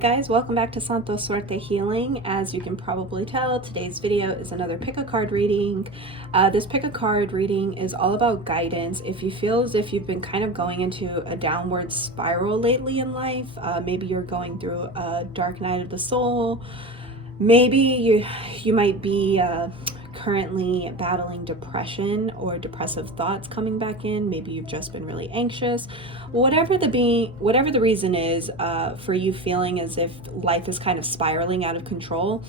guys, welcome back to Santos Suerte Healing. As you can probably tell, today's video is another pick a card reading. This pick a card reading is all about guidance. If you feel as if you've been kind of going into a downward spiral lately in life, maybe you're going through a dark night of the soul, maybe you might be currently battling depression or depressive thoughts coming back in, maybe you've just been really anxious, whatever the reason is for you feeling as if life is kind of spiraling out of control,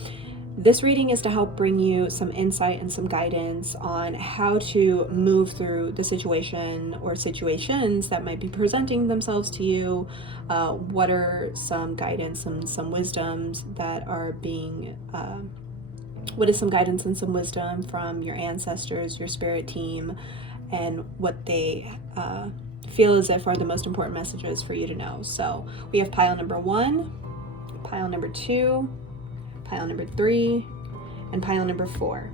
this reading is to help bring you some insight and some guidance on how to move through the situation or situations that might be presenting themselves to you. What are some guidance and some wisdoms that are being what is some guidance and some wisdom from your ancestors, your spirit team, and what they feel as if are the most important messages for you to know. So we have pile number 1, pile number 2, pile number 3, and pile number 4.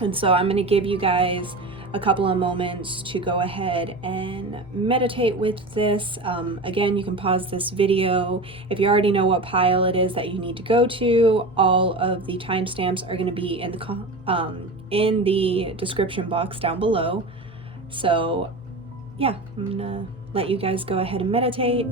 And so I'm going to give you guys a couple of moments to go ahead and meditate with this. Again, you can pause this video. If you already know what pile it is that you need to go to, all of the timestamps are going to be in the description box down below. So yeah, I'm gonna let you guys go ahead and meditate.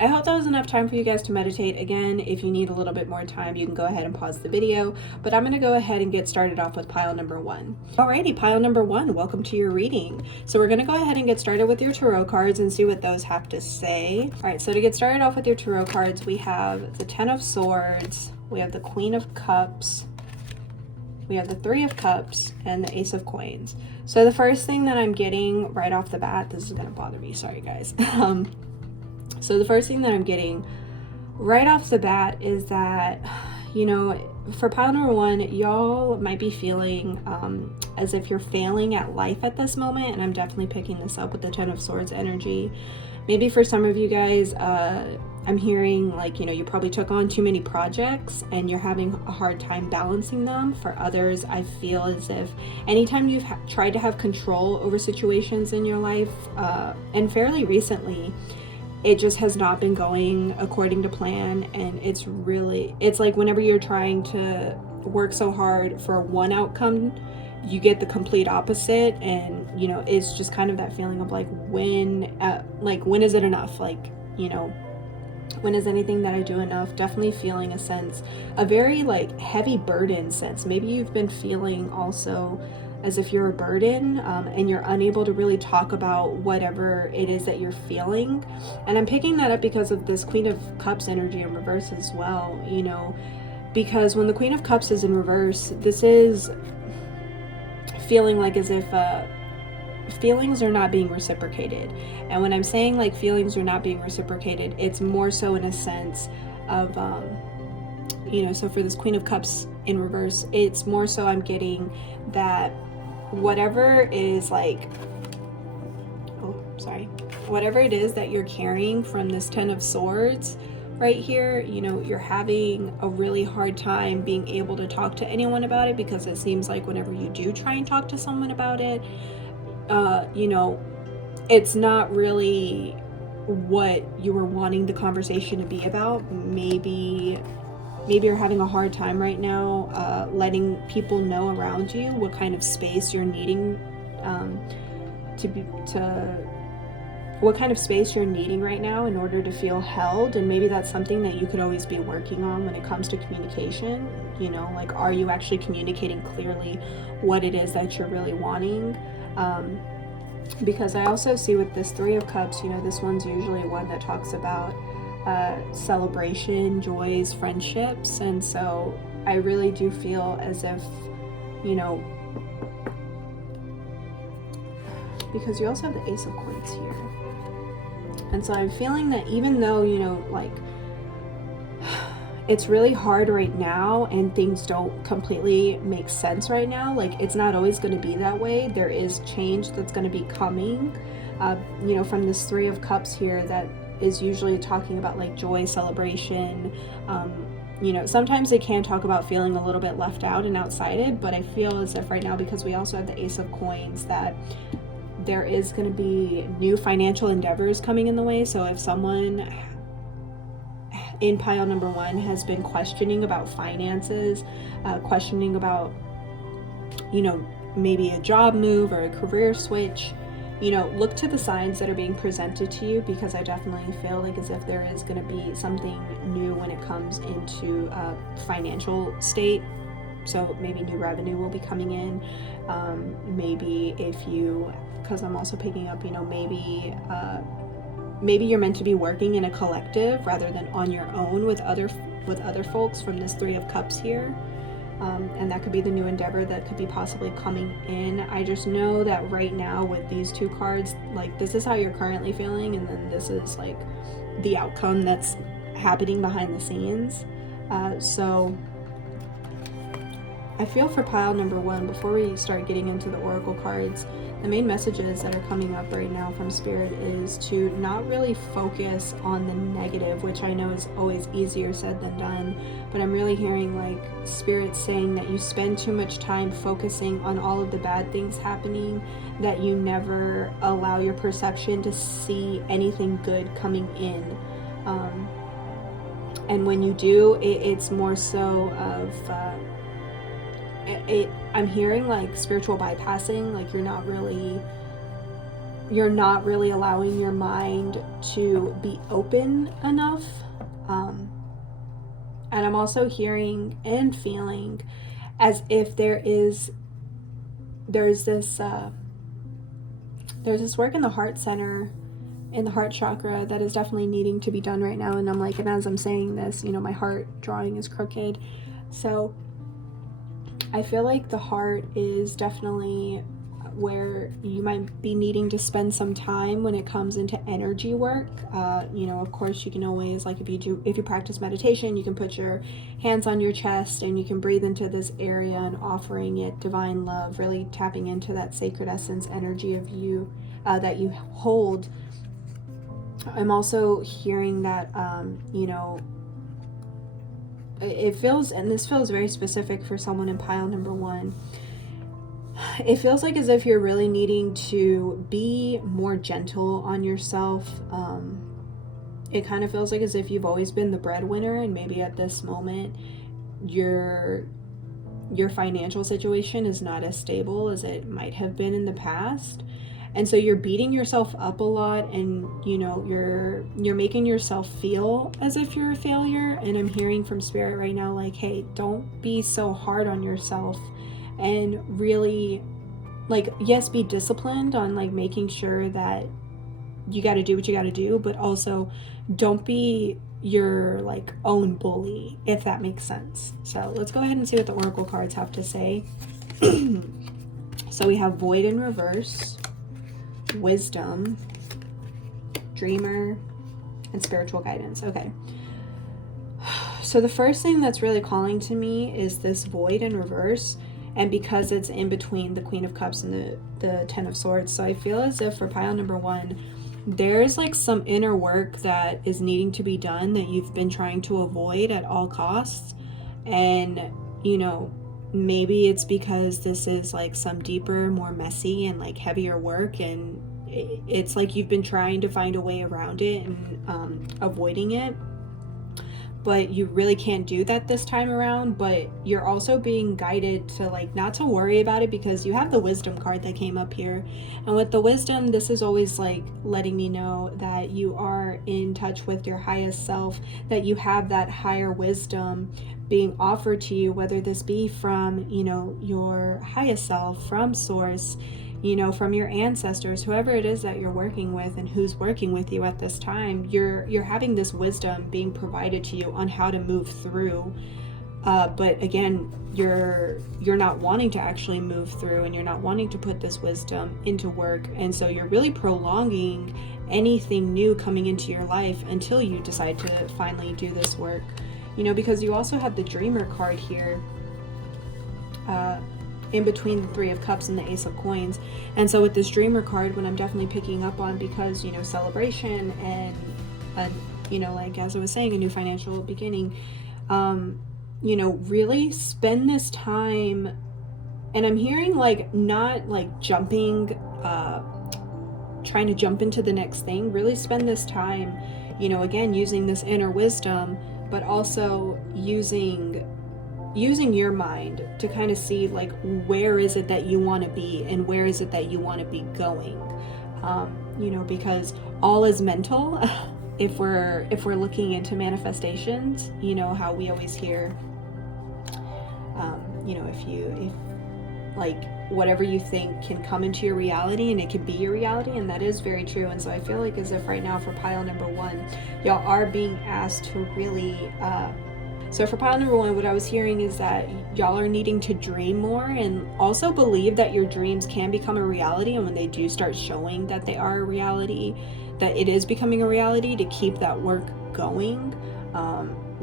I hope that was enough time for you guys to meditate. Again, if you need a little bit more time, you can go ahead and pause the video, but I'm going to go ahead and get started off with pile number 1. Alrighty, pile number 1, welcome to your reading. So we're going to go ahead and get started with your tarot cards and see what those have to say. Alright, so to get started off with your tarot cards, we have the 10 of Swords, we have the Queen of Cups, we have the 3 of Cups, and the Ace of Coins. So the first thing that I'm getting right off the bat, this is going to bother me, sorry guys. So the first thing that I'm getting right off the bat is that, you know, for pile number 1, y'all might be feeling as if you're failing at life at this moment, and I'm definitely picking this up with the 10 of Swords energy. Maybe for some of you guys, I'm hearing like, you know, you probably took on too many projects and you're having a hard time balancing them. For others, I feel as if anytime you've tried to have control over situations in your life, and fairly recently, it just has not been going according to plan, and it's like whenever you're trying to work so hard for one outcome, you get the complete opposite. And you know, it's just kind of that feeling of like when is it enough? Like, you know, when is anything that I do enough? Definitely feeling a very like heavy burden sense. Maybe you've been feeling also as if you're a burden, and you're unable to really talk about whatever it is that you're feeling. And I'm picking that up because of this Queen of Cups energy in reverse as well, you know, because when the Queen of Cups is in reverse, this is feeling like as if feelings are not being reciprocated. And when I'm saying like feelings are not being reciprocated, it's more so in a sense of you know, so for this Queen of Cups in reverse, it's more so I'm getting that whatever is like, whatever it is that you're carrying from this 10 of Swords right here, you know, you're having a really hard time being able to talk to anyone about it, because it seems like whenever you do try and talk to someone about it, you know, it's not really what you were wanting the conversation to be about. Maybe you're having a hard time right now letting people know around you what kind of space you're needing what kind of space you're needing right now in order to feel held. And maybe that's something that you could always be working on when it comes to communication. You know, like, are you actually communicating clearly what it is that you're really wanting? Because I also see with this 3 of Cups, you know, this one's usually one that talks about celebration, joys, friendships. And so I really do feel as if, you know, because you also have the Ace of Coins here. And so I'm feeling that even though, you know, like, it's really hard right now, and things don't completely make sense right now. Like, it's not always going to be that way. There is change that's going to be coming, you know, from this Three of Cups here that is usually talking about like joy, celebration. You know, sometimes it can talk about feeling a little bit left out and outsided, but I feel as if right now, because we also have the Ace of Coins, that there is going to be new financial endeavors coming in the way. So if someone in pile number one has been questioning about finances, questioning about, you know, maybe a job move or a career switch, you know, look to the signs that are being presented to you, because I definitely feel like as if there is going to be something new when it comes into a financial state. So maybe new revenue will be coming in. Maybe if you, because I'm also picking up, you know, maybe you're meant to be working in a collective rather than on your own with other folks from this Three of Cups here. And that could be the new endeavor that could be possibly coming in. I just know that right now with these two cards, like, this is how you're currently feeling, and then this is like the outcome that's happening behind the scenes. So I feel for pile number one, before we start getting into the oracle cards, the main messages that are coming up right now from Spirit is to not really focus on the negative, which I know is always easier said than done, but I'm really hearing like Spirit saying that you spend too much time focusing on all of the bad things happening, that you never allow your perception to see anything good coming in. And when you do, it's more so of I'm hearing like spiritual bypassing, like you're not really allowing your mind to be open enough. And I'm also hearing and feeling as if there's this work in the heart center, in the heart chakra, that is definitely needing to be done right now. And I'm like, and as I'm saying this, you know, my heart drawing is crooked. So I feel like the heart is definitely where you might be needing to spend some time when it comes into energy work. You know, of course, you can always, like, if you practice meditation, you can put your hands on your chest and you can breathe into this area and offering it divine love, really tapping into that sacred essence energy of you that you hold. I'm also hearing that, you know, it feels, and this feels very specific for someone in pile number one, it feels like as if you're really needing to be more gentle on yourself. It kind of feels like as if you've always been the breadwinner, and maybe at this moment your financial situation is not as stable as it might have been in the past. And so you're beating yourself up a lot, and you know, you're making yourself feel as if you're a failure. And I'm hearing from Spirit right now, like, hey, don't be so hard on yourself, and really, like, yes, be disciplined on like making sure that you got to do what you got to do, but also don't be your like own bully, if that makes sense. So let's go ahead and see what the oracle cards have to say. So we have Void in reverse, Wisdom, Dreamer, and Spiritual Guidance. Okay. So the first thing that's really calling to me is this Void in reverse, and because it's in between the Queen of Cups and the Ten of Swords. So I feel as if for pile number one, there's like some inner work that is needing to be done that you've been trying to avoid at all costs. And, you know, maybe it's because this is like some deeper, more messy and like heavier work, and it's like you've been trying to find a way around it and avoiding it, but you really can't do that this time around. But you're also being guided to like not to worry about it, because you have the Wisdom card that came up here, and with the Wisdom, this is always like letting me know that you are in touch with your highest self, that you have that higher wisdom being offered to you, whether this be from, you know, your highest self, from source, you know, from your ancestors, whoever it is that you're working with and who's working with you at this time. You're having this wisdom being provided to you on how to move through, but again, you're not wanting to actually move through, and you're not wanting to put this wisdom into work, and so you're really prolonging anything new coming into your life until you decide to finally do this work. you know, because you also have the Dreamer card here in between the Three of Cups and the Ace of Coins. And so with this Dreamer card, what I'm definitely picking up on, because, you know, celebration and you know, like as I was saying, a new financial beginning, you know, really spend this time. And I'm hearing like not like jumping, trying to jump into the next thing. Really spend this time, you know, again, using this inner wisdom, but also using your mind to kind of see like, where is it that you want to be and where is it that you want to be going, you know, because all is mental. if we're looking into manifestations, you know how we always hear, you know, if like whatever you think can come into your reality and it can be your reality, and that is very true. And so I feel like as if right now for pile number one, y'all are being asked to really so for pile number one, what I was hearing is that y'all are needing to dream more and also believe that your dreams can become a reality. And when they do start showing that they are a reality, that it is becoming a reality, to keep that work going.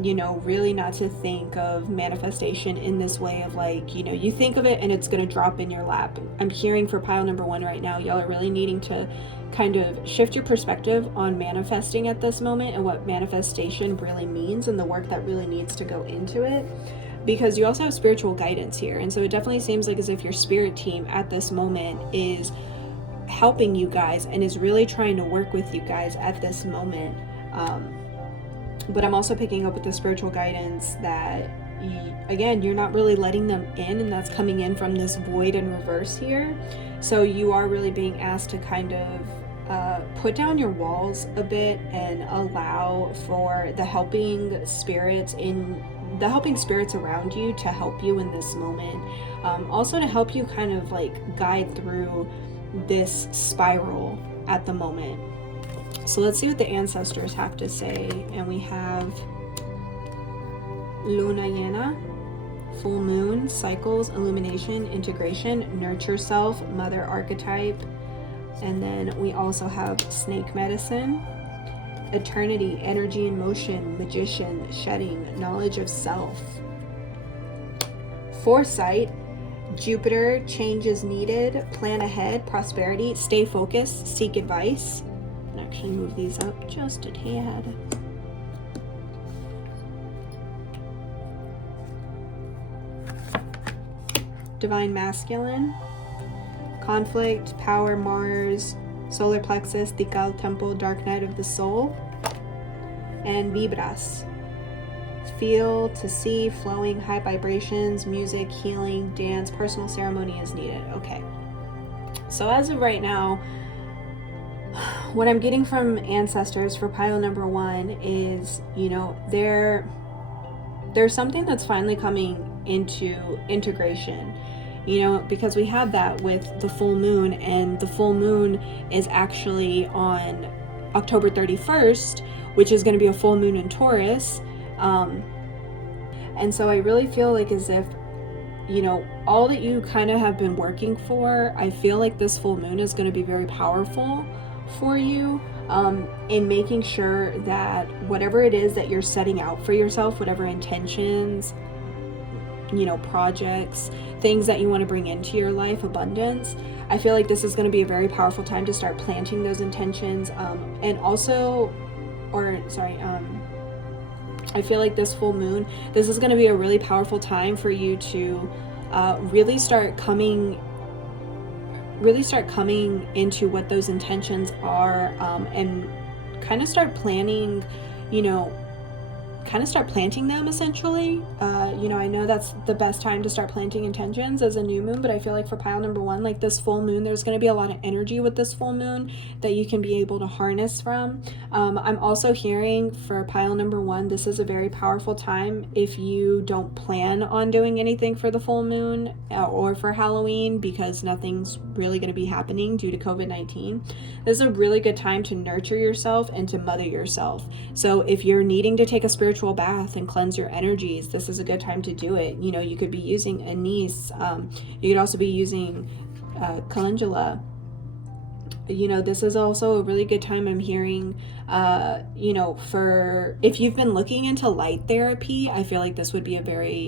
You know, really not to think of manifestation in this way of like, you know, you think of it and it's going to drop in your lap. I'm hearing for pile number one right now, y'all are really needing to kind of shift your perspective on manifesting at this moment and what manifestation really means and the work that really needs to go into it, because you also have spiritual guidance here. And so it definitely seems like as if your spirit team at this moment is helping you guys and is really trying to work with you guys at this moment. But I'm also picking up with the spiritual guidance that, again, you're not really letting them in, and that's coming in from this void in reverse here. So you are really being asked to kind of put down your walls a bit and allow for the helping spirits around you to help you in this moment. Also to help you kind of like guide through this spiral at the moment. So let's see what the ancestors have to say. And we have Luna Llena, full moon, cycles, illumination, integration, nurture self, mother archetype. And then we also have snake medicine, eternity, energy in motion, magician, shedding, knowledge of self, foresight, Jupiter, change is needed, plan ahead, prosperity, stay focused, seek advice. Actually move these up just a tad. Divine masculine, conflict, power, Mars, solar plexus, Tikal temple, dark night of the soul, and vibras, feel, to see, flowing, high vibrations, music, healing, dance, personal ceremony is needed. Okay, so as of right now, what I'm getting from ancestors for pile number one is, you know, there's something that's finally coming into integration, you know, because we have that with the full moon, and the full moon is actually on October 31st, which is going to be a full moon in Taurus. And so I really feel like as if, you know, all that you kind of have been working for, I feel like this full moon is going to be very powerful for you, in making sure that whatever it is that you're setting out for yourself, whatever intentions, you know, projects, things that you want to bring into your life, abundance, I feel like this is going to be a very powerful time to start planting those intentions. And also, I feel like this full moon, this is going to be a really powerful time for you to really start coming into what those intentions are, and kind of start planning, you know, kind of start planting them essentially. You know, I know that's the best time to start planting intentions as a new moon, but I feel like for pile number one, like this full moon, there's going to be a lot of energy with this full moon that you can be able to harness from. I'm also hearing for pile number one, this is a very powerful time if you don't plan on doing anything for the full moon or for Halloween, because nothing's really going to be happening due to COVID-19. This is a really good time to nurture yourself and to mother yourself. So if you're needing to take a spiritual bath and cleanse your energies, this is a good time to do it. You know, you could be using anise. You could also be using calendula. you know, this is also a really good time, I'm hearing, you know, for if you've been looking into light therapy, I feel like this would be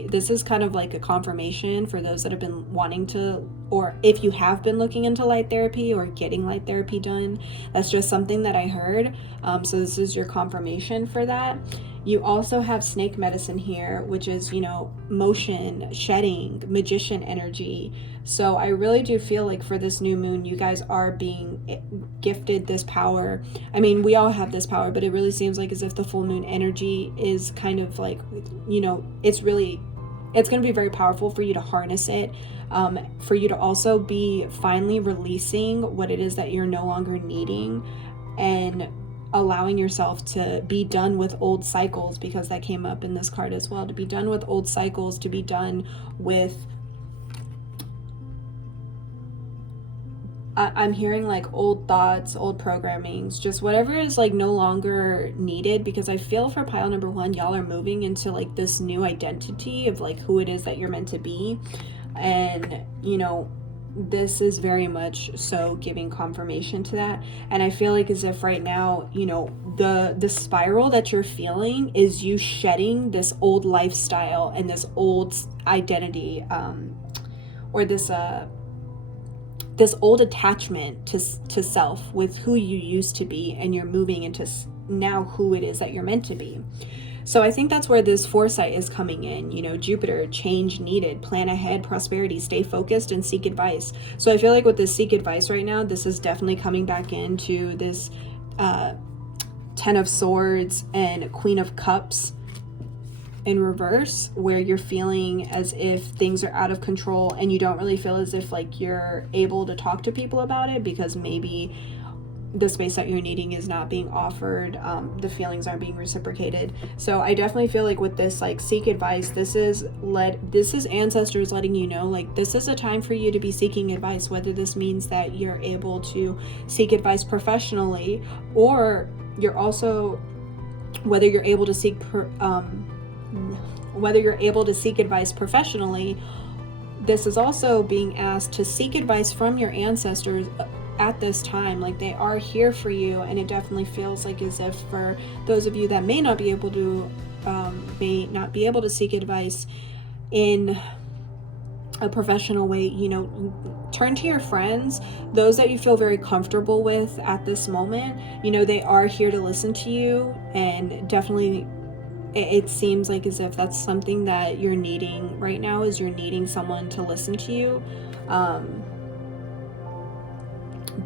this is kind of like a confirmation for those that have been wanting to, or if you have been looking into light therapy or getting light therapy done. That's just something that I heard. So this is your confirmation for that. You also have snake medicine here, which is, you know, motion, shedding, magician energy. So I really do feel like for this new moon, you guys are being gifted this power. I mean, we all have this power, but it really seems like as if the full moon energy is kind of like, you know, it's going to be very powerful for you to harness it, for you to also be finally releasing what it is that you're no longer needing, and allowing yourself to be done with old cycles, because that came up in this card as well, to be done with old cycles, to be done with, I'm hearing like old thoughts, old programmings, just whatever is like no longer needed, because I feel for pile number one, y'all are moving into like this new identity of like who it is that you're meant to be. And, you know, this is very much so giving confirmation to that. And I feel like as if right now, you know, the spiral that you're feeling is you shedding this old lifestyle and this old identity, or this old attachment to self with who you used to be, and you're moving into now who it is that you're meant to be. So I think that's where this foresight is coming in. You know, Jupiter, change needed, plan ahead, prosperity, stay focused, and seek advice. So I feel like with this seek advice right now, this is definitely coming back into this 10 of Swords and Queen of Cups in reverse, where you're feeling as if things are out of control and you don't really feel as if like you're able to talk to people about it, because maybe the space that you're needing is not being offered, the feelings aren't being reciprocated. So I definitely feel like with this like seek advice, this is ancestors letting you know like this is a time for you to be seeking advice, whether this means that you're able to seek advice professionally, or you're also whether you're able to seek advice professionally. This is also being asked to seek advice from your ancestors at this time. Like, they are here for you, and it definitely feels like as if for those of you that may not be able to seek advice in a professional way, you know, turn to your friends, those that you feel very comfortable with at this moment. You know, they are here to listen to you, and definitely it seems like as if that's something that you're needing right now, is you're needing someone to listen to you.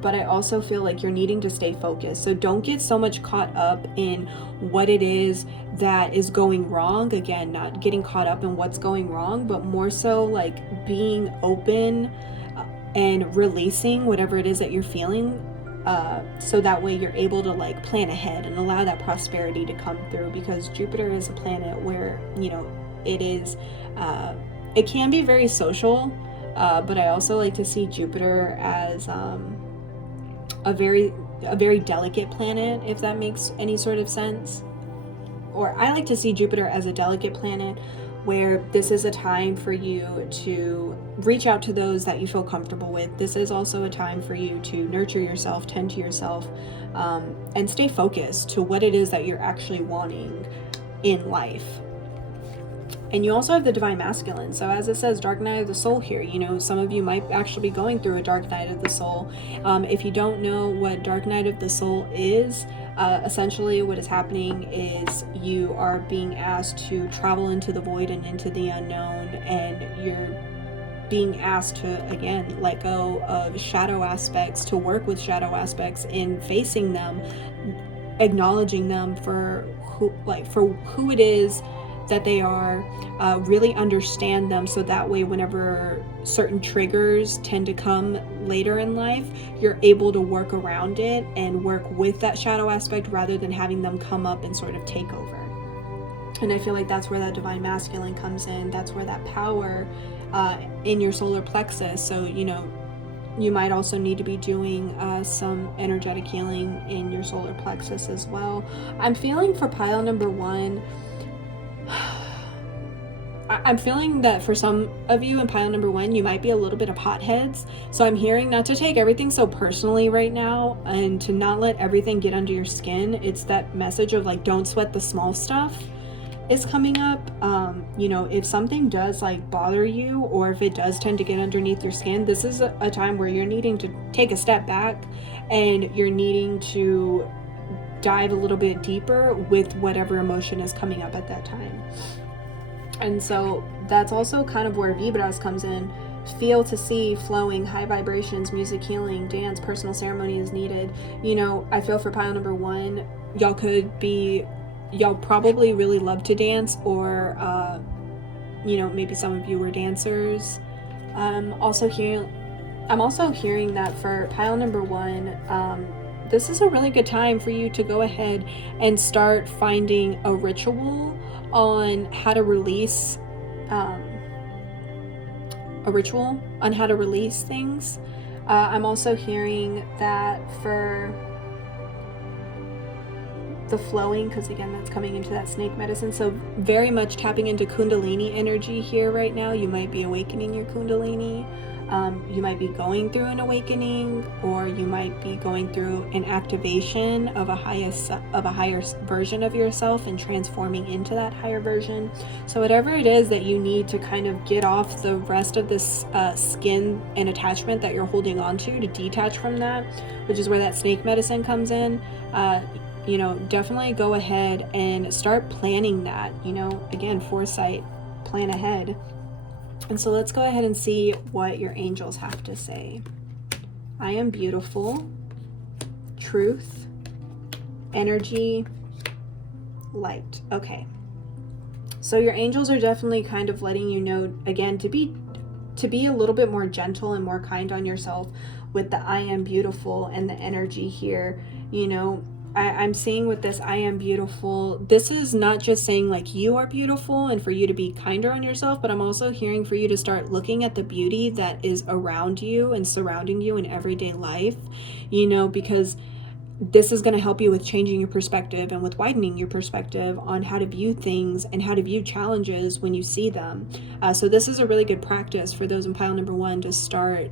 But I also feel like you're needing to stay focused. So don't get so much caught up in what it is that is going wrong. Again, not getting caught up in what's going wrong, but more so like being open and releasing whatever it is that you're feeling. So that way you're able to like plan ahead and allow that prosperity to come through, because Jupiter is a planet where, you know, it can be very social, but I also like to see Jupiter as a very delicate planet, if that makes any sort of sense. Or I like to see Jupiter as a delicate planet, where this is a time for you to reach out to those that you feel comfortable with. This is also a time for you to nurture yourself, tend to yourself, and stay focused to what it is that you're actually wanting in life. And you also have the Divine Masculine. So as it says, dark night of the soul here, you know, some of you might actually be going through a dark night of the soul. If you don't know what dark night of the soul is, essentially what is happening is you are being asked to travel into the void and into the unknown, and you're being asked to, again, let go of shadow aspects, to work with shadow aspects in facing them, acknowledging them for who it is that they are, really understand them, so that way whenever certain triggers tend to come later in life, you're able to work around it and work with that shadow aspect rather than having them come up and sort of take over. And I feel like that's where that Divine Masculine comes in. That's where that power in your solar plexus. So, you know, you might also need to be doing some energetic healing in your solar plexus as well. I'm feeling for pile number one, I'm feeling that for some of you in pile number 1, you might be a little bit of potheads. So I'm hearing not to take everything so personally right now and to not let everything get under your skin. It's that message of like, don't sweat the small stuff is coming up. You know, if something does like bother you, or if it does tend to get underneath your skin, this is a time where you're needing to take a step back and you're needing to dive a little bit deeper with whatever emotion is coming up at that time. And so that's also kind of where vibras comes in. Feel to see, flowing, high vibrations, music, healing, dance, personal ceremony is needed. You know, I feel for pile number 1, y'all probably really love to dance, or you know, maybe some of you were dancers. I'm also hearing that for pile number 1, this is a really good time for you to go ahead and start finding a ritual on how to release things. I'm also hearing that for the flowing, because again, that's coming into that snake medicine. So very much tapping into Kundalini energy here right now. You might be awakening your Kundalini. You might be going through an awakening, or you might be going through an activation of a higher version of yourself and transforming into that higher version. So whatever it is that you need to kind of get off the rest of this skin and attachment that you're holding on to detach from that, which is where that snake medicine comes in. You know, definitely go ahead and start planning that. You know, again, foresight, plan ahead. And so let's go ahead and see what your angels have to say. I am beautiful, truth, energy, light. Okay. So your angels are definitely kind of letting you know, again, to be a little bit more gentle and more kind on yourself with the I am beautiful and the energy here. You know, I'm seeing with this I am beautiful, this is not just saying like you are beautiful and for you to be kinder on yourself, but I'm also hearing for you to start looking at the beauty that is around you and surrounding you in everyday life, you know, because this is going to help you with changing your perspective and with widening your perspective on how to view things and how to view challenges when you see them. So this is a really good practice for those in pile number 1 to start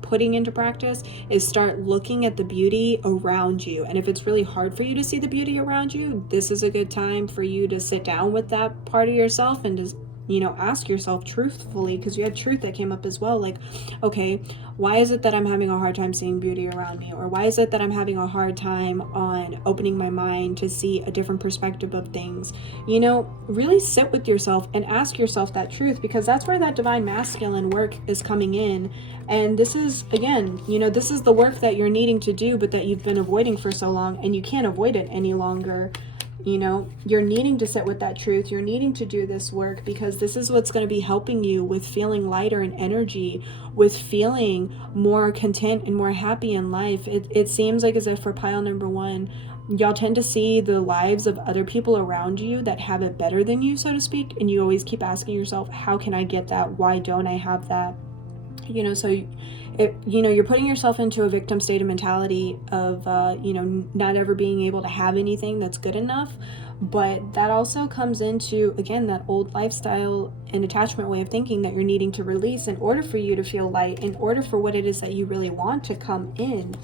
putting into practice, is start looking at the beauty around you. And if it's really hard for you to see the beauty around you, this is a good time for you to sit down with that part of yourself and just, you know, ask yourself truthfully, because you had truth that came up as well. Like, okay, why is it that I'm having a hard time seeing beauty around me? Or why is it that I'm having a hard time on opening my mind to see a different perspective of things? You know, really sit with yourself and ask yourself that truth, because that's where that divine masculine work is coming in. And this is, again, you know, this is the work that you're needing to do, but that you've been avoiding for so long, and you can't avoid it any longer. You know, you're needing to sit with that truth. You're needing to do this work, because this is what's going to be helping you with feeling lighter in energy, with feeling more content and more happy in life. It seems like as if for pile number 1, y'all tend to see the lives of other people around you that have it better than you, so to speak. And you always keep asking yourself, how can I get that? Why don't I have that? You know, so you know, you're putting yourself into a victim state of mentality of, you know, not ever being able to have anything that's good enough. But that also comes into, again, that old lifestyle and attachment way of thinking that you're needing to release in order for you to feel light, in order for what it is that you really want to come in.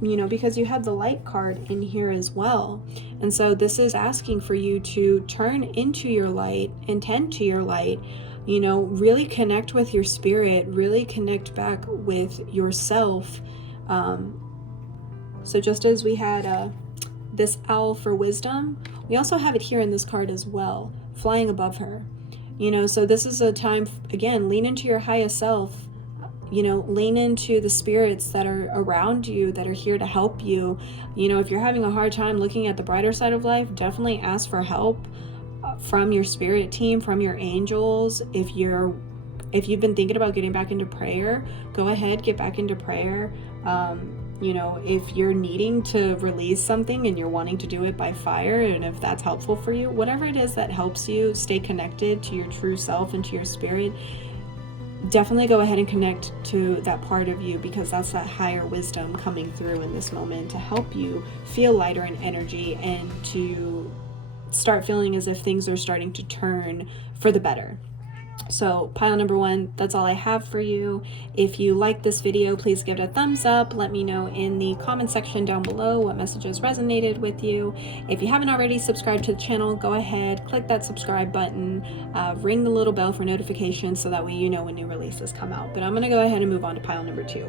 You know, because you have the light card in here as well. And so this is asking for you to turn into your light and tend to your light. You know, really connect with your spirit, really connect back with yourself. So just as we had this owl for wisdom, we also have it here in this card as well, flying above her. You know, so this is a time, again, lean into your highest self. You know, lean into the spirits that are around you, that are here to help you. You know, if you're having a hard time looking at the brighter side of life, definitely ask for help from your spirit team, from your angels. If you've been thinking about getting back into prayer, go ahead, get back into prayer. You know, if you're needing to release something and you're wanting to do it by fire, and if that's helpful for you, whatever it is that helps you stay connected to your true self and to your spirit, definitely go ahead and connect to that part of you, because that's that higher wisdom coming through in this moment to help you feel lighter in energy and to start feeling as if things are starting to turn for the better. So pile number one, that's all I have for you. If you like this video, please give it a thumbs up. Let me know in the comment section down below what messages resonated with you. If you haven't already subscribed to the channel, go ahead, click that subscribe button, ring the little bell for notifications so that way you know when new releases come out. But I'm going to go ahead and move on to pile number two.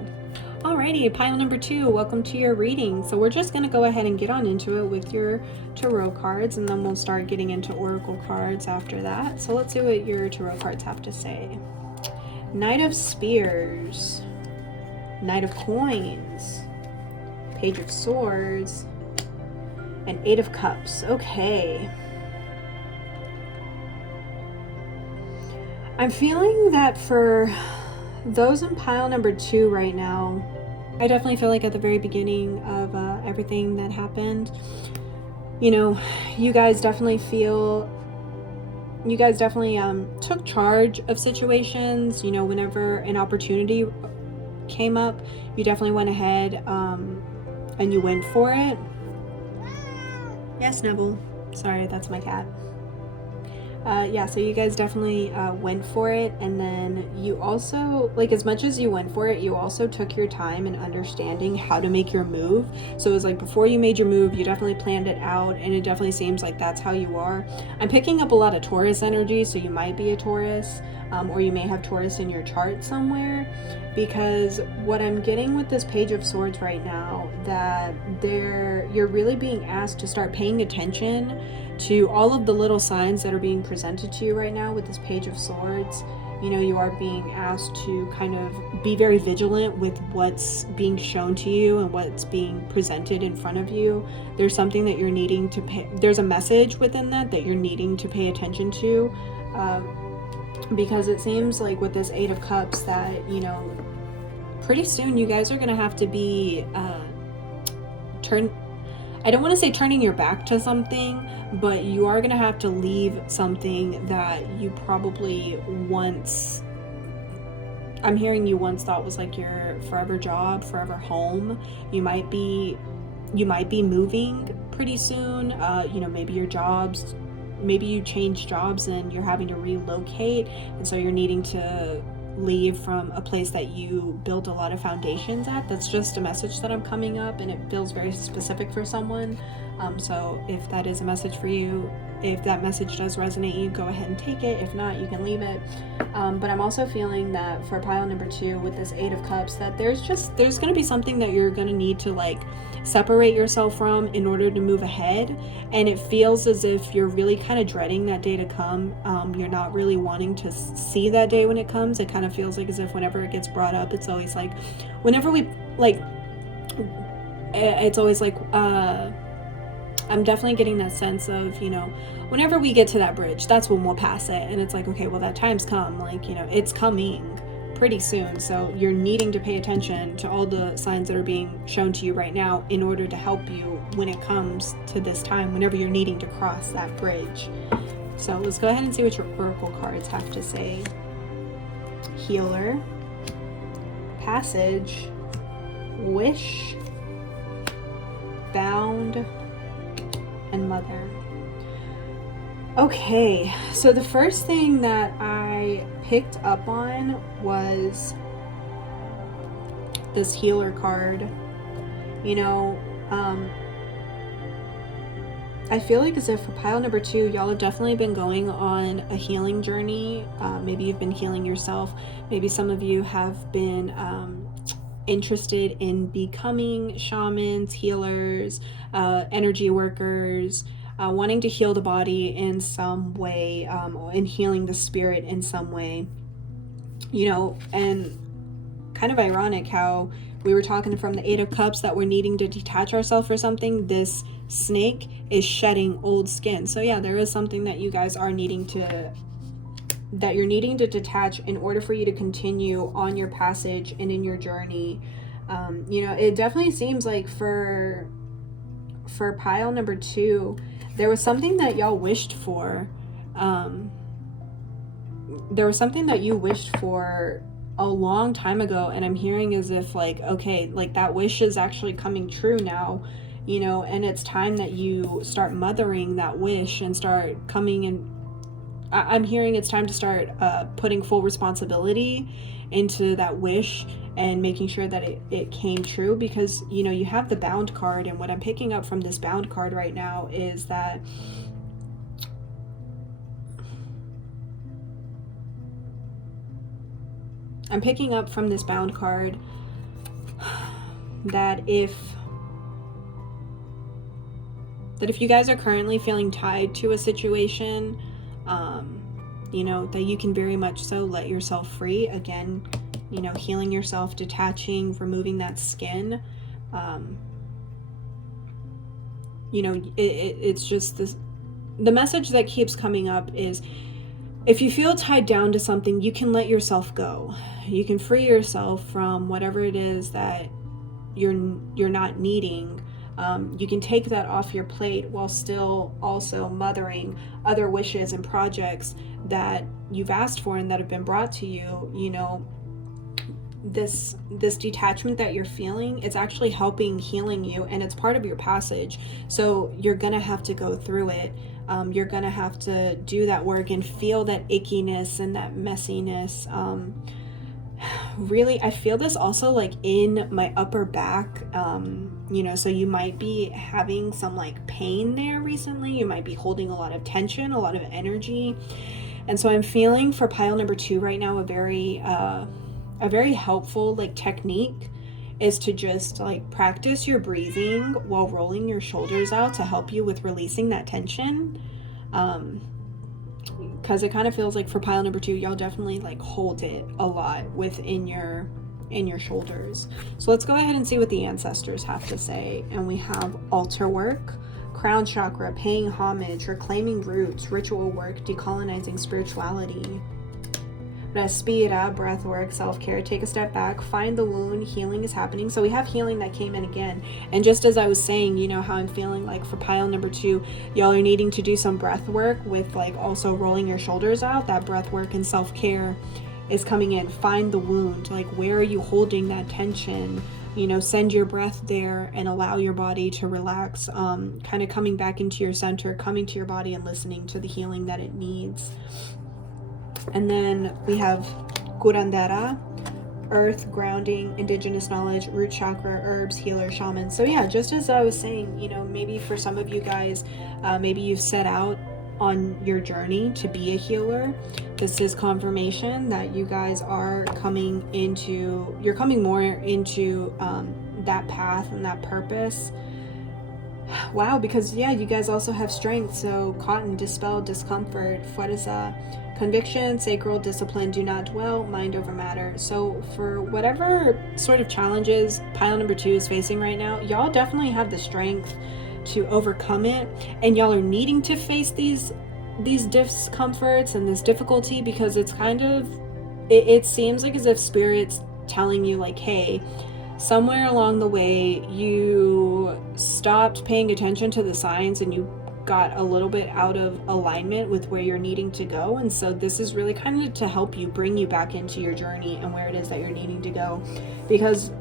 Alrighty, pile number two, welcome to your reading. So we're just going to go ahead and get on into it with your tarot cards, and then we'll start getting into oracle cards after that. So let's see what your tarot cards have to say. Knight of Spears, Knight of Coins, Page of Swords, and Eight of Cups. Okay. I'm feeling that for those in pile number two right now, I definitely feel like at the very beginning of everything that happened, you know, you guys definitely took charge of situations. You know, whenever an opportunity came up, you definitely went ahead and you went for it. Yes, Neville. Sorry, that's my cat. Yeah, so you guys definitely went for it, and then you also, like, as much as you went for it, you also took your time in understanding how to make your move. So it was like before you made your move, you definitely planned it out, and it definitely seems like that's how you are. I'm picking up a lot of Taurus energy, so you might be a Taurus, or you may have Taurus in your chart somewhere, because what I'm getting with this Page of Swords right now, that you're really being asked to start paying attention to all of the little signs that are being presented to you right now with this Page of Swords. You know, you are being asked to kind of be very vigilant with what's being shown to you and what's being presented in front of you. There's something that you're needing to pay, there's a message within that you're needing to pay attention to, because it seems like with this Eight of Cups that, you know, pretty soon you guys are going to have to be I don't want to say turning your back to something, but you are going to have to leave something that you probably once, I'm hearing you once thought was like your forever job, forever home. You might be moving pretty soon. You know, maybe your jobs, maybe you change jobs and you're having to relocate, and so you're needing to leave from a place that you built a lot of foundations at. That's just a message that I'm coming up, and it feels very specific for someone. So if that is a message for you, if that message does resonate, you go ahead and take it. If not, you can leave it. But I'm also feeling that for pile number two with this Eight of Cups, that there's going to be something that you're going to need to like separate yourself from in order to move ahead. And it feels as if you're really kind of dreading that day to come. You're not really wanting to see that day when it comes. It kind of feels like as if whenever it gets brought up, it's always like, whenever we like, it's always like, I'm definitely getting that sense of, you know, whenever we get to that bridge, that's when we'll pass it. And it's like, okay, well, that time's come, like, you know, it's coming pretty soon. So you're needing to pay attention to all the signs that are being shown to you right now in order to help you when it comes to this time, whenever you're needing to cross that bridge. So let's go ahead and see what your oracle cards have to say. Healer, Passage, Wish, Bound, and Mother. Okay, so the first thing that I picked up on was this Healer card. You know, I feel like as if for pile number two, y'all have definitely been going on a healing journey. Maybe you've been healing yourself. Maybe some of you have been interested in becoming shamans, healers, energy workers, wanting to heal the body in some way, and healing the spirit in some way. You know, and kind of ironic how we were talking from the Eight of Cups that we're needing to detach ourselves for something. This snake is shedding old skin. So yeah, there is something that you guys are needing to, that you're needing to detach in order for you to continue on your passage and in your journey. You know, it definitely seems like for pile number two, there was something that y'all wished for. There was something that you wished for a long time ago, and I'm hearing as if like, okay, like that wish is actually coming true now, you know, and it's time that you start mothering that wish and start coming and I'm hearing it's time to start putting full responsibility into that wish and making sure that it came true, because, you know, you have the bound card, and what I'm picking up from this bound card right now is that I'm picking up from this bound card that if you guys are currently feeling tied to a situation, you know, that you can very much so let yourself free. Again, you know, healing yourself, detaching, removing that skin. You know, it's just this, the message that keeps coming up is, if you feel tied down to something, you can let yourself go. You can free yourself from whatever it is that you're not needing. You can take that off your plate while still also mothering other wishes and projects that you've asked for and that have been brought to you. You know, this detachment that you're feeling, it's actually helping healing you, and it's part of your passage. So you're gonna have to go through it. You're gonna have to do that work and feel that ickiness and that messiness. Really, I feel this also like in my upper back, you know, so you might be having some like pain there recently. You might be holding a lot of tension, a lot of energy. And so I'm feeling for pile number 2 right now, a very helpful like technique is to just like practice your breathing while rolling your shoulders out to help you with releasing that tension. Because it kind of feels like for pile number 2, y'all definitely like hold it a lot within your shoulders. So let's go ahead and see what the ancestors have to say. And we have altar work, crown chakra, paying homage, reclaiming roots, ritual work, decolonizing spirituality. Respira, breath work, self-care, take a step back, find the wound, healing is happening. So we have healing that came in again. And just as I was saying, you know, how I'm feeling like for pile number 2, y'all are needing to do some breath work with like also rolling your shoulders out. That breath work and self-care is coming in. Find the wound, like where are you holding that tension? You know, send your breath there and allow your body to relax, kind of coming back into your center, coming to your body and listening to the healing that it needs. And then we have curandera, earth, grounding, indigenous knowledge, root chakra, herbs, healer, shaman. So yeah, just as I was saying, you know, maybe for some of you guys, maybe you've set out on your journey to be a healer. This is confirmation that you guys are coming more into that path and that purpose. Wow, because yeah, you guys also have strength. So cotton, dispel discomfort, fuerza, conviction, sacral discipline, do not dwell, mind over matter. So for whatever sort of challenges pile number 2 is facing right now, y'all definitely have the strength to overcome it, and y'all are needing to face these discomforts and this difficulty, because it's kind of it seems like as if spirit's telling you like, hey, somewhere along the way you stopped paying attention to the signs and you got a little bit out of alignment with where you're needing to go. And so this is really kind of to help you, bring you back into your journey and where it is that you're needing to go. Because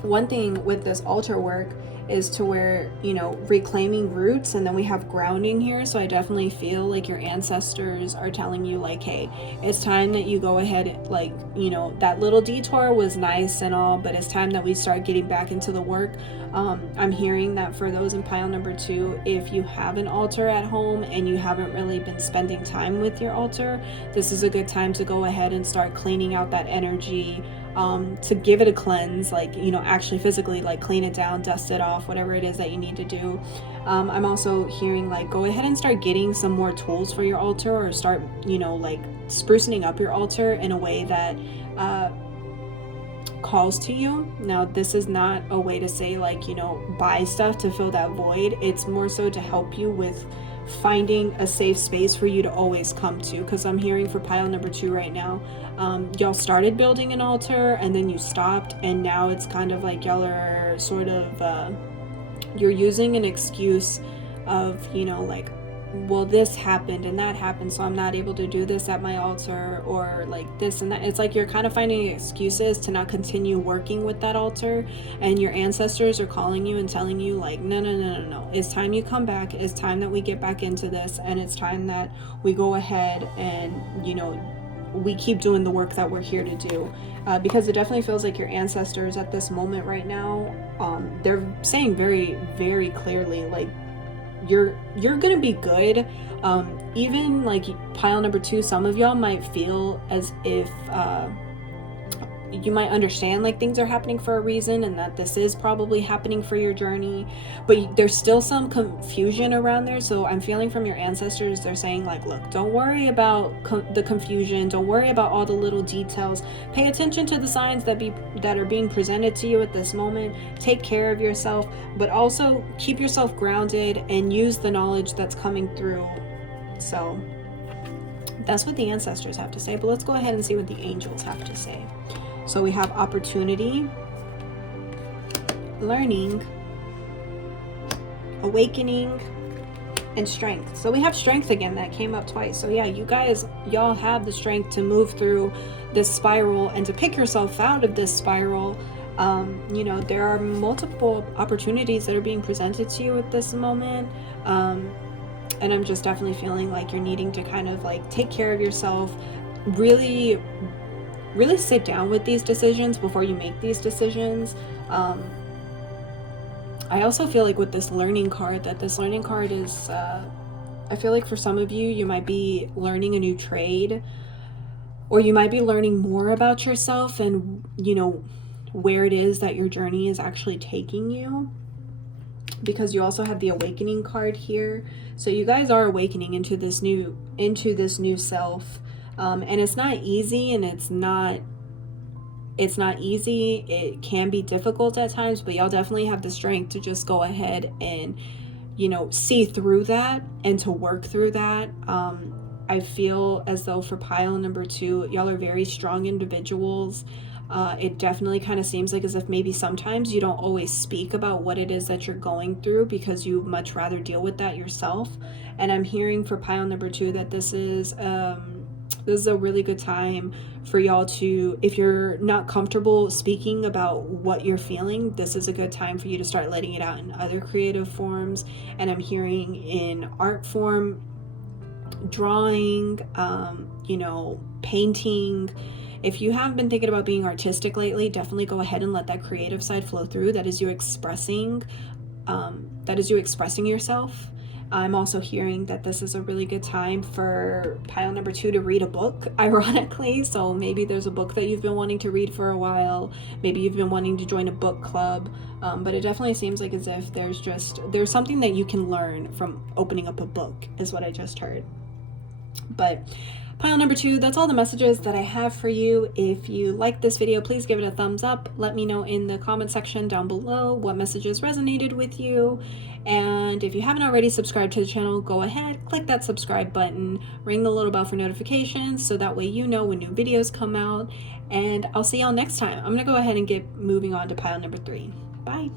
one thing with this altar work is to where, you know, reclaiming roots, and then we have grounding here. So I definitely feel like your ancestors are telling you like, hey, it's time that you go ahead, like, you know, that little detour was nice and all, but it's time that we start getting back into the work. I'm hearing that for those in pile number 2, if you have an altar at home and you haven't really been spending time with your altar, this is a good time to go ahead and start cleaning out that energy, to give it a cleanse, like, you know, actually physically like clean it down, dust it off, whatever it is that you need to do. I'm also hearing like, go ahead and start getting some more tools for your altar, or start, you know, like sprucing up your altar in a way that calls to you. Now, this is not a way to say like, you know, buy stuff to fill that void. It's more so to help you with finding a safe space for you to always come to. Because I'm hearing for pile number 2 right now, y'all started building an altar and then you stopped, and now it's kind of like y'all are sort of you're using an excuse of, you know, like, well, this happened and that happened, so I'm not able to do this at my altar, or like this and that. It's like you're kind of finding excuses to not continue working with that altar, and your ancestors are calling you and telling you like, no, no, no, no, no. It's time you come back. It's time that we get back into this, and it's time that we go ahead and, you know, we keep doing the work that we're here to do. Because it definitely feels like your ancestors at this moment right now, they're saying very, very clearly, like, you're gonna be good. Even like pile number 2, some of y'all might feel as if you might understand like things are happening for a reason, and that this is probably happening for your journey, but there's still some confusion around there. So I'm feeling from your ancestors, they're saying like, look, don't worry about the confusion, don't worry about all the little details, pay attention to the signs that are being presented to you at this moment, take care of yourself, but also keep yourself grounded and use the knowledge that's coming through. So that's what the ancestors have to say, but let's go ahead and see what the angels have to say. So we have opportunity, learning, awakening, and strength. So we have strength again, that came up twice. So yeah, y'all have the strength to move through this spiral and to pick yourself out of this spiral. You know, there are multiple opportunities that are being presented to you at this moment. And I'm just definitely feeling like you're needing to kind of like take care of yourself, really sit down with these decisions before you make these decisions. I also feel like with this learning card, that this learning card is, I feel like for some of you, you might be learning a new trade, or you might be learning more about yourself and, you know, where it is that your journey is actually taking you, because you also have the awakening card here. So you guys are awakening into this new self. And it's not easy, and it's not easy. It can be difficult at times, but y'all definitely have the strength to just go ahead and, you know, see through that and to work through that. I feel as though for pile number 2, y'all are very strong individuals. It definitely kind of seems like as if maybe sometimes you don't always speak about what it is that you're going through, because you much rather deal with that yourself. And I'm hearing for pile number 2 that this is a really good time for y'all to, if you're not comfortable speaking about what you're feeling, this is a good time for you to start letting it out in other creative forms. And I'm hearing in art form, drawing, you know, painting. If you have been thinking about being artistic lately, definitely go ahead and let that creative side flow through. That is you expressing yourself. I'm also hearing that this is a really good time for pile number 2 to read a book, ironically. So maybe there's a book that you've been wanting to read for a while. Maybe you've been wanting to join a book club. But it definitely seems like as if there's something that you can learn from opening up a book, is what I just heard. But pile number 2, that's all the messages that I have for you. If you like this video, please give it a thumbs up. Let me know in the comment section down below what messages resonated with you. And if you haven't already subscribed to the channel, go ahead, click that subscribe button, ring the little bell for notifications, so that way you know when new videos come out. And I'll see y'all next time. I'm gonna go ahead and get moving on to pile number 3. Bye.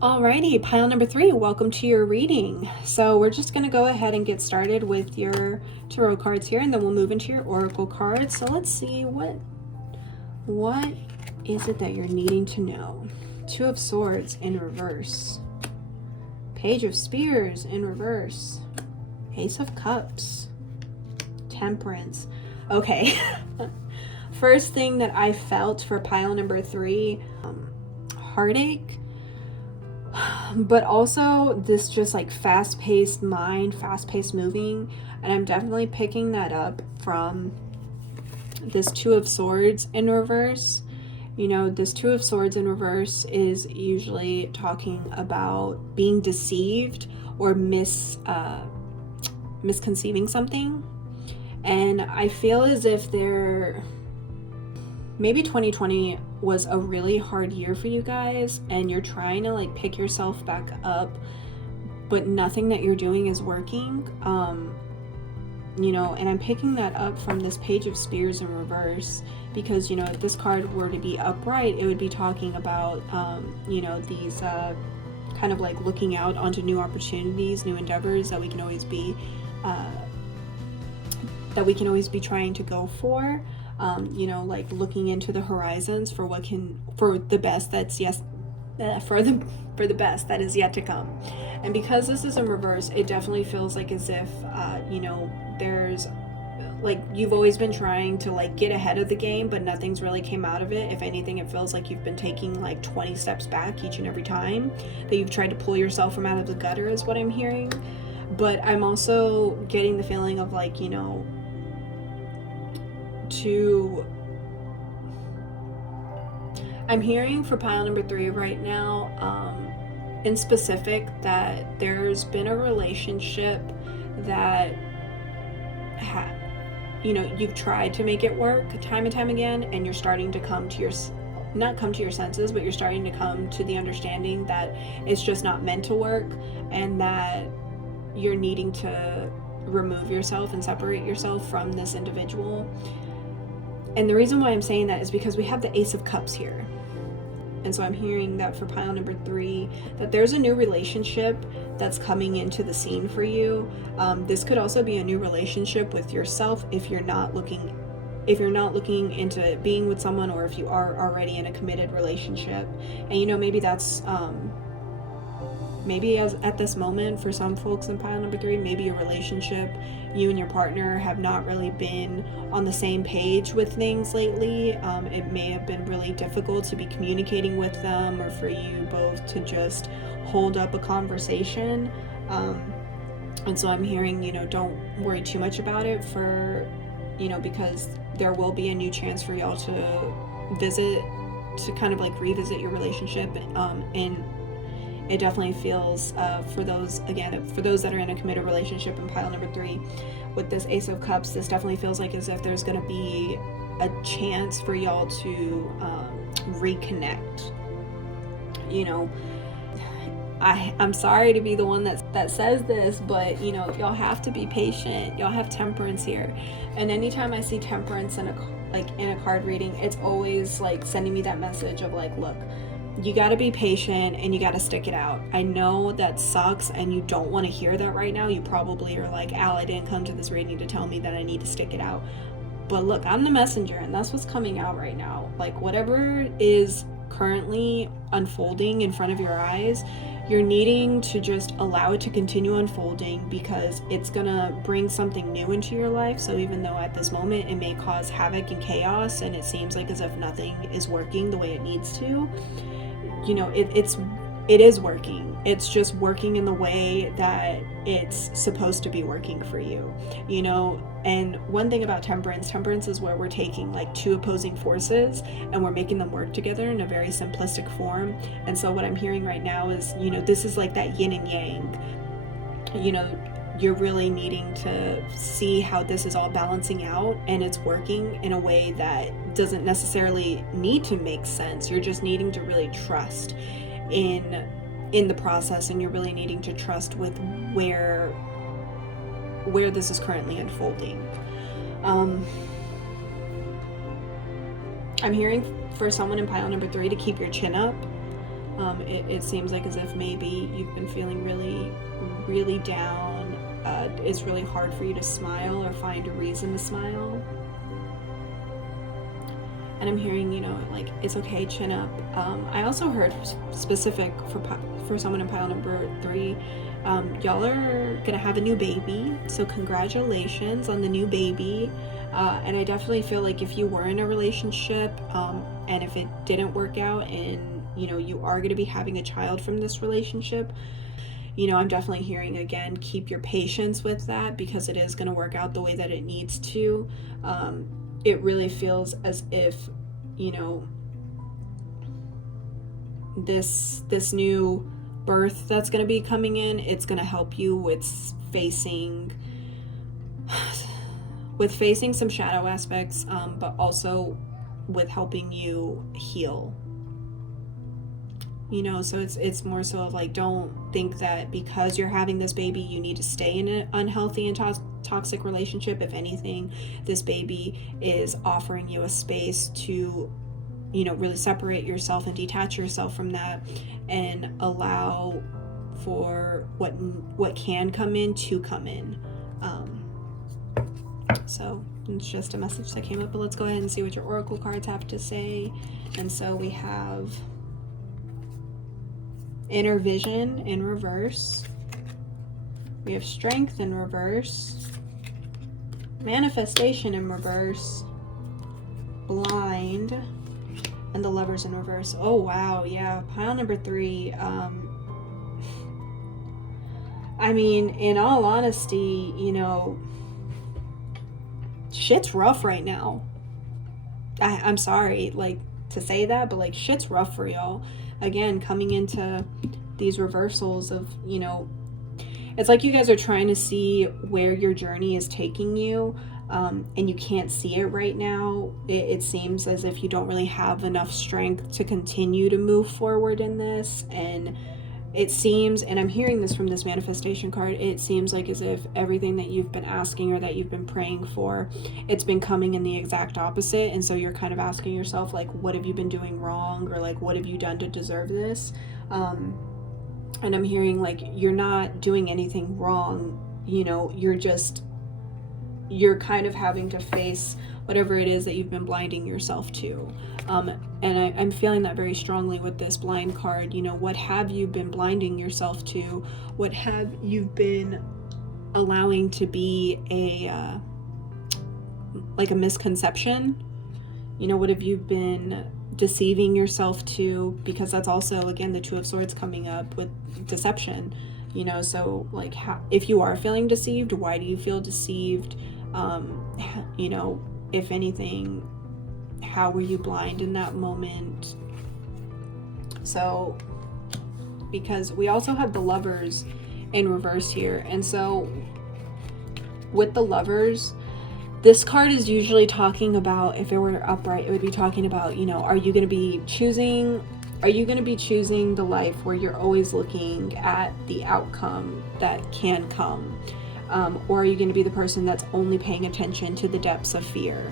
Alrighty, pile number 3, welcome to your reading. So we're just gonna go ahead and get started with your tarot cards here, and then we'll move into your oracle cards. So let's see, what is it that you're needing to know? 2 of Swords in reverse, Page of Spears in reverse, Ace of Cups, Temperance. Okay. First thing that I felt for pile number 3, heartache, but also this just like fast-paced mind, fast-paced moving. And I'm definitely picking that up from this 2 of Swords in reverse. You know, this 2 of Swords in reverse is usually talking about being deceived or misconceiving something. And I feel as if maybe 2020 was a really hard year for you guys, and you're trying to like pick yourself back up, but nothing that you're doing is working. You know, and I'm picking that up from this Page of Spears in reverse, because, you know, if this card were to be upright, it would be talking about, you know, these kind of like looking out onto new opportunities, new endeavors that we can always be trying to go for. You know, like looking into the horizons for the best that's for the best that is yet to come. And because this is in reverse, it definitely feels like as if you know, there's like you've always been trying to like get ahead of the game, but nothing's really came out of it. If anything, it feels like you've been taking like 20 steps back each and every time that you've tried to pull yourself from out of the gutter, is what I'm hearing. But I'm also getting the feeling of like, you know, I'm hearing for pile number 3 right now, in specific, that there's been a relationship that you know, you've tried to make it work time and time again, and you're starting to not come to your senses, but you're starting to come to the understanding that it's just not meant to work, and that you're needing to remove yourself and separate yourself from this individual. And the reason why I'm saying that is because we have the Ace of Cups here. And so I'm hearing that for pile number 3, that there's a new relationship that's coming into the scene for you. This could also be a new relationship with yourself if you're not looking into being with someone, or if you are already in a committed relationship. And you know, maybe that's maybe as at this moment for some folks in pile number 3, maybe a relationship, you and your partner have not really been on the same page with things lately. It may have been really difficult to be communicating with them, or for you both to just hold up a conversation. And so I'm hearing, you know, don't worry too much about it, for, you know, because there will be a new chance for y'all to kind of like revisit your relationship. And it definitely feels for those that are in a committed relationship in pile number 3 with this Ace of Cups, this definitely feels like as if there's going to be a chance for y'all to reconnect. You know, I'm sorry to be the one that says this, but you know, y'all have to be patient. Y'all have Temperance here, and anytime I see Temperance in a card reading, it's always like sending me that message of like, look, you got to be patient and you got to stick it out. I know that sucks and you don't want to hear that right now. You probably are like, Al, I didn't come to this reading to tell me that I need to stick it out. But look, I'm the messenger, and that's what's coming out right now. Like, whatever is currently unfolding in front of your eyes, you're needing to just allow it to continue unfolding, because it's gonna bring something new into your life. So even though at this moment it may cause havoc and chaos, and it seems like as if nothing is working the way it needs to, you know, it is working. It's just working in the way that it's supposed to be working for you, you know. And one thing about Temperance is where we're taking like two opposing forces and we're making them work together in a very simplistic form. And so what I'm hearing right now is, you know, this is like that yin and yang. You know, you're really needing to see how this is all balancing out, and it's working in a way that doesn't necessarily need to make sense. You're just needing to really trust in the process, and you're really needing to trust with where this is currently unfolding. I'm hearing for someone in pile number 3 to keep your chin up. It seems like as if maybe you've been feeling really, really down. It's really hard for you to smile or find a reason to smile. And I'm hearing, you know, like, it's okay, chin up. I also heard specific for someone in pile number 3, y'all are gonna have a new baby, so congratulations on the new baby. And I definitely feel like if you were in a relationship, and if it didn't work out, and you know, you are gonna be having a child from this relationship, you know, I'm definitely hearing, again, keep your patience with that, because it is gonna work out the way that it needs to. It really feels as if, you know, this new birth that's going to be coming in, it's going to help you with facing some shadow aspects, but also with helping you heal. You know, so it's more so of like, don't think that because you're having this baby, you need to stay in an unhealthy and toxic relationship. If anything, this baby is offering you a space to really separate yourself and detach yourself from that and allow for what can come in to come in. So it's just a message that came up, but let's go ahead and see what your oracle cards have to say. And so we have inner vision in reverse, we have strength in reverse, manifestation in reverse, blind, and the Lovers in reverse. Oh wow, yeah, pile number 3. I mean, in all honesty, shit's rough right now. I'm sorry, like, to say that, but like, shit's rough for y'all. Again, coming into these reversals of, it's like you guys are trying to see where your journey is taking you, and you can't see it right now. It seems as if you don't really have enough strength to continue to move forward in this, and it seems, and I'm hearing this from this manifestation card, it seems like as if everything that you've been asking or that you've been praying for, it's been coming in the exact opposite. And so you're kind of asking yourself, like, what have you been doing wrong? Or like, what have you done to deserve this? And I'm hearing like, you're not doing anything wrong. You're kind of having to face whatever it is that you've been blinding yourself to. And I'm feeling that very strongly with this blind card. What have you been blinding yourself to? What have you been allowing to be a misconception? What have you been deceiving yourself to? Because that's also, again, the Two of Swords coming up with deception. So like, if you are feeling deceived, why do you feel deceived? If anything, how were you blind in that moment? So, because we also have the Lovers in reverse here, and so with the Lovers, this card is usually talking about, if it were upright, it would be talking about, are you going to be choosing the life where you're always looking at the outcome that can come? Or are you going to be the person that's only paying attention to the depths of fear?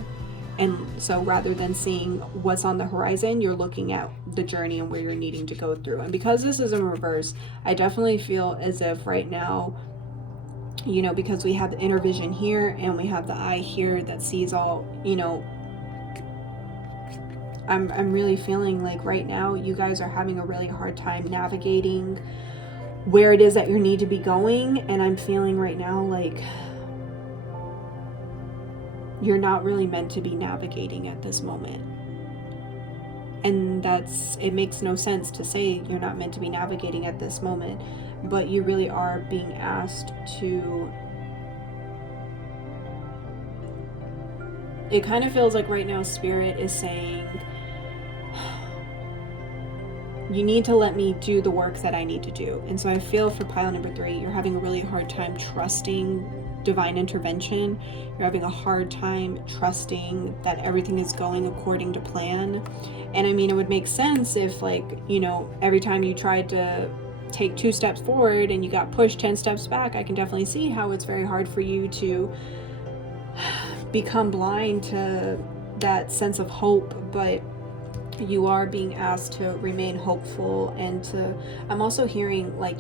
And so rather than seeing what's on the horizon, you're looking at the journey and where you're needing to go through. And because this is in reverse, I definitely feel as if right now, because we have the inner vision here and we have the eye here that sees all, I'm really feeling like right now you guys are having a really hard time navigating where it is that you need to be going. And I'm feeling right now like you're not really meant to be navigating at this moment. And it makes no sense to say you're not meant to be navigating at this moment, but you really are being asked to. It kind of feels like right now Spirit is saying, you need to let me do the work that I need to do. And so I feel for pile number 3, you're having a really hard time trusting divine intervention. You're having a hard time trusting that everything is going according to plan. And I mean, it would make sense if, like, every time you tried to take 2 steps forward and you got pushed 10 steps back. I can definitely see how it's very hard for you to become blind to that sense of hope, but you are being asked to remain hopeful. And I'm also hearing, like,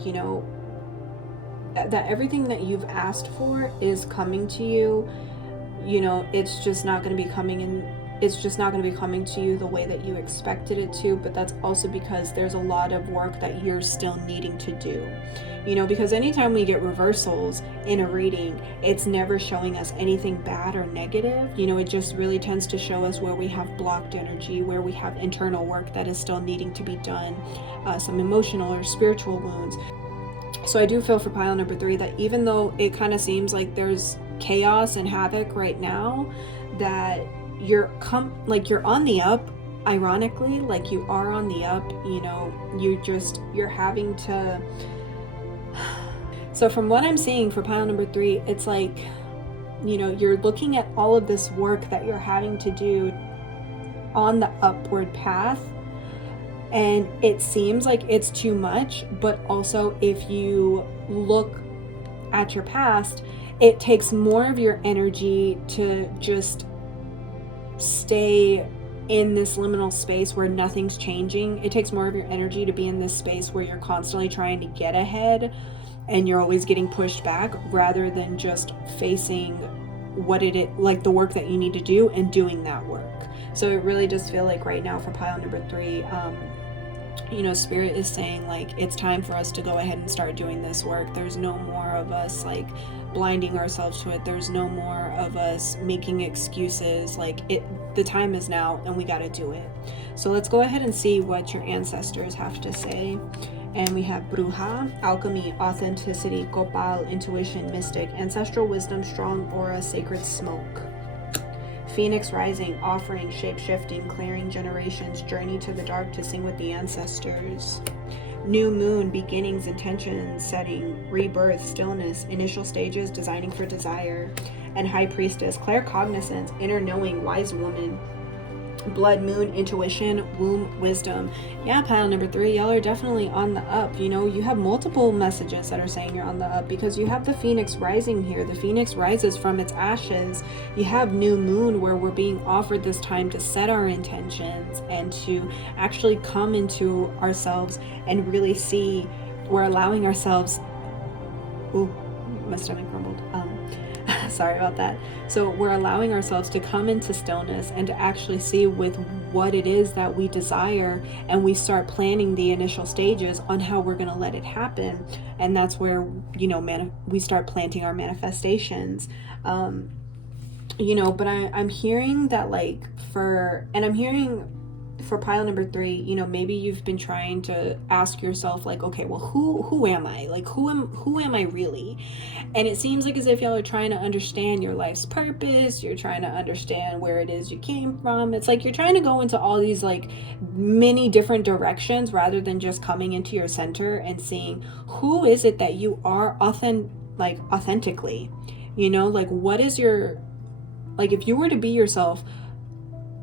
that everything that you've asked for is coming to you. It's just not going to be coming to you the way that you expected it to, but that's also because there's a lot of work that you're still needing to do. Because anytime we get reversals in a reading, it's never showing us anything bad or negative. It just really tends to show us where we have blocked energy, where we have internal work that is still needing to be done, some emotional or spiritual wounds. So I do feel for pile number 3 that even though it kind of seems like there's chaos and havoc right now, that you're on the up. Ironically, like, you are on the up. You're having to. So from what I'm seeing for pile number 3, it's like, you're looking at all of this work that you're having to do on the upward path, and it seems like it's too much. But also, if you look at your past, it takes more of your energy to just stay in this liminal space where nothing's changing. It takes more of your energy to be in this space where you're constantly trying to get ahead and you're always getting pushed back, rather than just facing what it is, like the work that you need to do and doing that work. So it really does feel like right now for pile number 3, you know, Spirit is saying like it's time for us to go ahead and start doing this work. There's no more of us like blinding ourselves to it. There's no more of us making excuses. Like the time is now and we got to do it. So let's go ahead and see what your ancestors have to say. And we have Bruja, Alchemy, Authenticity, Copal, Intuition, Mystic, Ancestral Wisdom, Strong Aura, Sacred Smoke. Phoenix Rising, Offering, Shape-Shifting, Clearing Generations, Journey to the Dark to Sing with the Ancestors. New Moon, Beginnings, Intentions, Setting, Rebirth, Stillness, Initial Stages, Designing for Desire. And High Priestess, Claircognizance, Inner Knowing, Wise Woman. Blood Moon, Intuition, Womb, Wisdom. Yeah, pile number 3, y'all are definitely on the up. You know, you have multiple messages that are saying you're on the up, because you have the Phoenix rising here. The Phoenix rises from its ashes. You have New Moon, where we're being offered this time to set our intentions and to actually come into ourselves and really see. We're allowing ourselves, ooh, my stomach grumbled. Sorry about that. So we're allowing ourselves to come into stillness and to actually see with what it is that we desire, and we start planning the initial stages on how we're going to let it happen. And that's where, you know, we start planting our manifestations. You know, but I'm hearing that like I'm hearing for pile number 3, you know, maybe you've been trying to ask yourself like, okay, well, who am I? Like, who am I really? And it seems like as if y'all are trying to understand your life's purpose. You're trying to understand where it is you came from. It's like you're trying to go into all these like many different directions, rather than just coming into your center and seeing who is it that you are authentically, you know, like what is your, like if you were to be yourself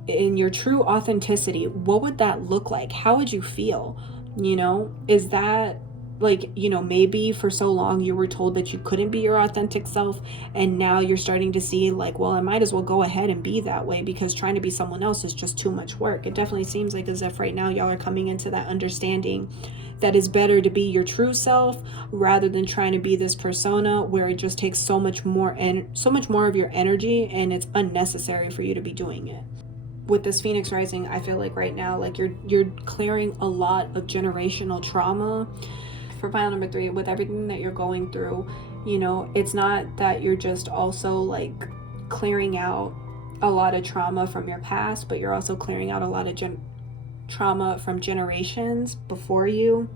in your true authenticity, what would that look like? How would you feel? You know, is that like, you know, maybe for so long you were told that you couldn't be your authentic self, and now you're starting to see like, well, I might as well go ahead and be that way, because trying to be someone else is just too much work. It definitely seems like as if right now y'all are coming into that understanding that it's better to be your true self rather than trying to be this persona where it just takes so much more of your energy, and it's unnecessary for you to be doing it. With this Phoenix rising, I feel like right now, like you're clearing a lot of generational trauma. For pile number 3, with everything that you're going through, you know, it's not that you're just also like clearing out a lot of trauma from your past, but you're also clearing out a lot of trauma from generations before you.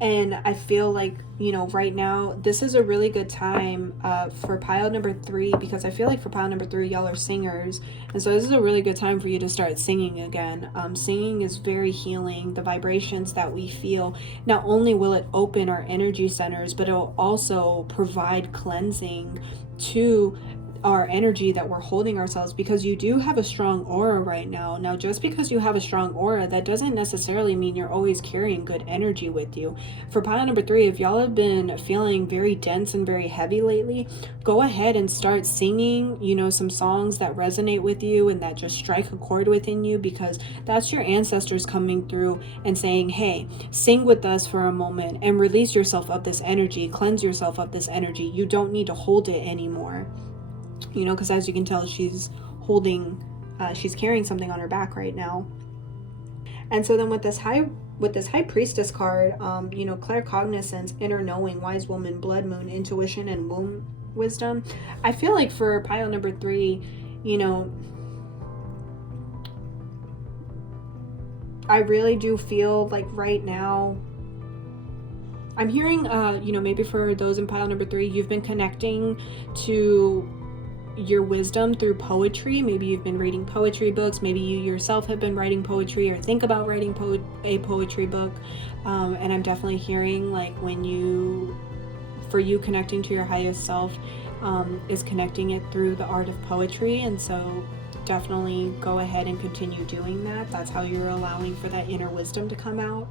And I feel like, you know, right now, this is a really good time for pile number 3, because I feel like for pile number 3, y'all are singers. And so this is a really good time for you to start singing again. Singing is very healing. The vibrations that we feel, not only will it open our energy centers, but it will also provide cleansing to our energy that we're holding ourselves, because you do have a strong aura right now. Now, just because you have a strong aura, that doesn't necessarily mean you're always carrying good energy with you. For pile number 3, if y'all have been feeling very dense and very heavy lately, go ahead and start singing, you know, some songs that resonate with you and that just strike a chord within you, because that's your ancestors coming through and saying, hey, sing with us for a moment and release yourself of this energy, cleanse yourself of this energy. You don't need to hold it anymore. You know, because as you can tell, she's carrying something on her back right now. And so then with this high priestess card, you know, claircognizance, inner knowing, wise woman, blood moon, intuition, and womb wisdom. I feel like for pile number 3, you know, I really do feel like right now, I'm hearing, you know, maybe for those in pile number 3, you've been connecting to your wisdom through poetry. Maybe you've been reading poetry books. Maybe you yourself have been writing poetry or think about writing a poetry book. And I'm definitely hearing like for you connecting to your highest self is connecting it through the art of poetry. And so definitely go ahead and continue doing that. That's how you're allowing for that inner wisdom to come out.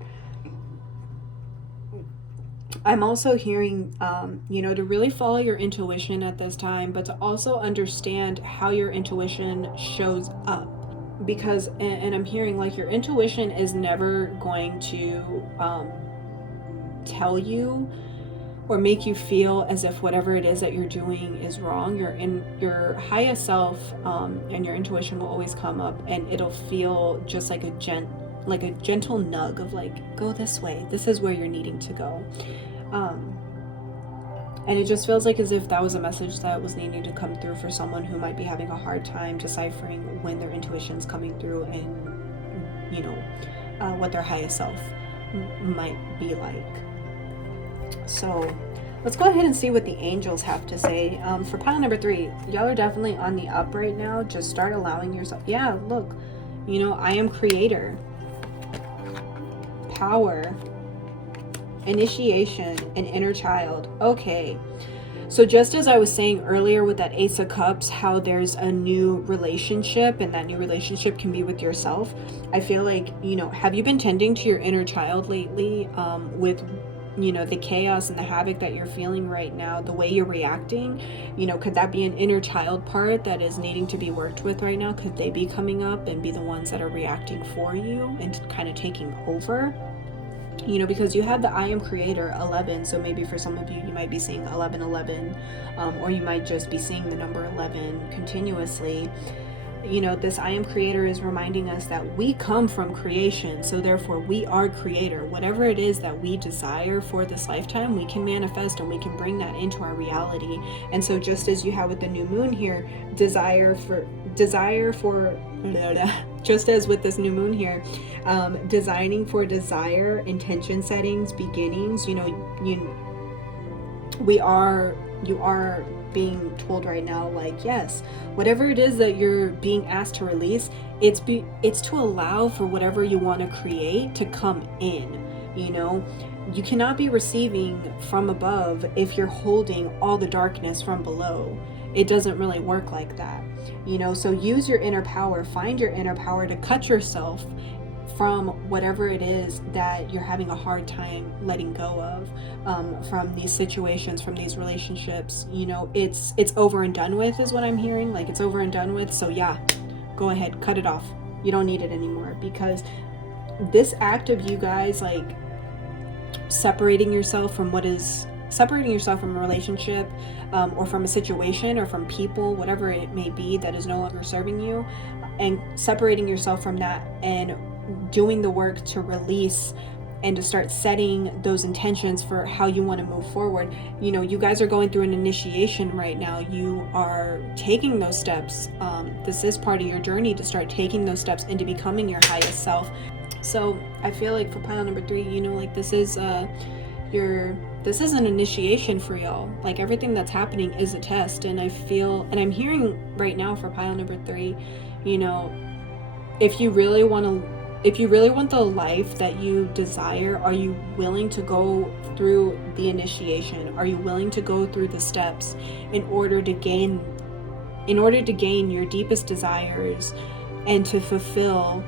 I'm also hearing, you know, to really follow your intuition at this time, but to also understand how your intuition shows up. because, and I'm hearing like your intuition is never going to tell you or make you feel as if whatever it is that you're doing is wrong. Your highest self and your intuition will always come up, and it'll feel just like a gentle nudge of like, go this way, this is where you're needing to go. And it just feels like as if that was a message that was needing to come through for someone who might be having a hard time deciphering when their intuition's coming through, and what their highest self might be like. So let's go ahead and see what the angels have to say. For pile number 3, y'all are definitely on the up right now. Just start allowing yourself. Yeah, look, I am creator, power, initiation, and inner child. Okay, so just as I was saying earlier with that Ace of Cups, how there's a new relationship, and that new relationship can be with yourself. I feel like, have you been tending to your inner child lately, with the chaos and the havoc that you're feeling right now, the way you're reacting? Could that be an inner child part that is needing to be worked with right now? Could they be coming up and be the ones that are reacting for you and kind of taking over? Because you have the I am creator 11, so maybe for some of you, you might be seeing 1111, or you might just be seeing the number 11 continuously. This I am creator is reminding us that we come from creation, so therefore we are creator. Whatever it is that we desire for this lifetime, we can manifest, and we can bring that into our reality. And so just as you have with the new moon here, desire for just as with this new moon here, designing for desire, intention settings, beginnings, you are being told right now, like, yes, whatever it is that you're being asked to release, it's to allow for whatever you want to create to come in. You cannot be receiving from above if you're holding all the darkness from below. It doesn't really work like that. So use your inner power, find your inner power to cut yourself from whatever it is that you're having a hard time letting go of, from these situations, from these relationships. It's over and done with is what I'm hearing. Like, it's over and done with. So yeah, go ahead, cut it off. You don't need it anymore, because this act of you guys like separating yourself from a relationship, or from a situation, or from people, whatever it may be that is no longer serving you, and separating yourself from that and doing the work to release and to start setting those intentions for how you want to move forward. You guys are going through an initiation right now. You are taking those steps. This is part of your journey to start taking those steps into becoming your highest self. So I feel like for pile number 3, like this is an initiation for y'all. Like, everything that's happening is a test. And I'm hearing right now for pile number 3, if you really want the life that you desire, are you willing to go through the initiation? Are you willing to go through the steps in order to gain your deepest desires and to fulfill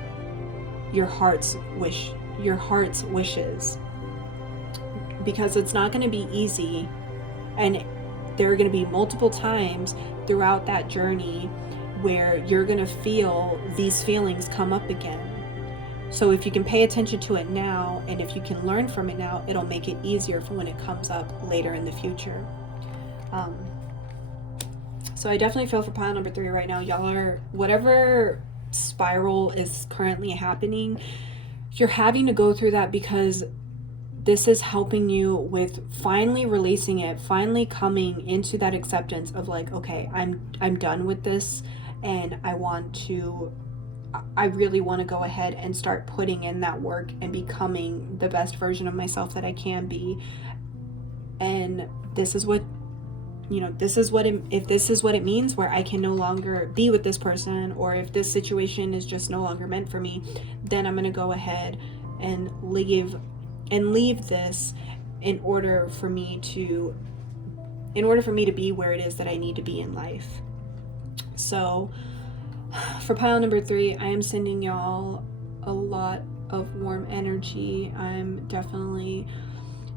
your heart's wishes? Because it's not going to be easy, and there are going to be multiple times throughout that journey where you're going to feel these feelings come up again. So if you can pay attention to it now, and if you can learn from it now, it'll make it easier for when it comes up later in the future. So I definitely feel for pile number 3 right now, y'all are, whatever spiral is currently happening, you're having to go through that because this is helping you with finally releasing it, finally coming into that acceptance of like, okay, I'm done with this, and I really want to go ahead and start putting in that work and becoming the best version of myself that I can be. And this is what if this is what it means, where I can no longer be with this person, or if this situation is just no longer meant for me, then I'm going to go ahead and leave this in order for me to be where it is that I need to be in life. So for pile number 3, I am sending y'all a lot of warm energy. I'm definitely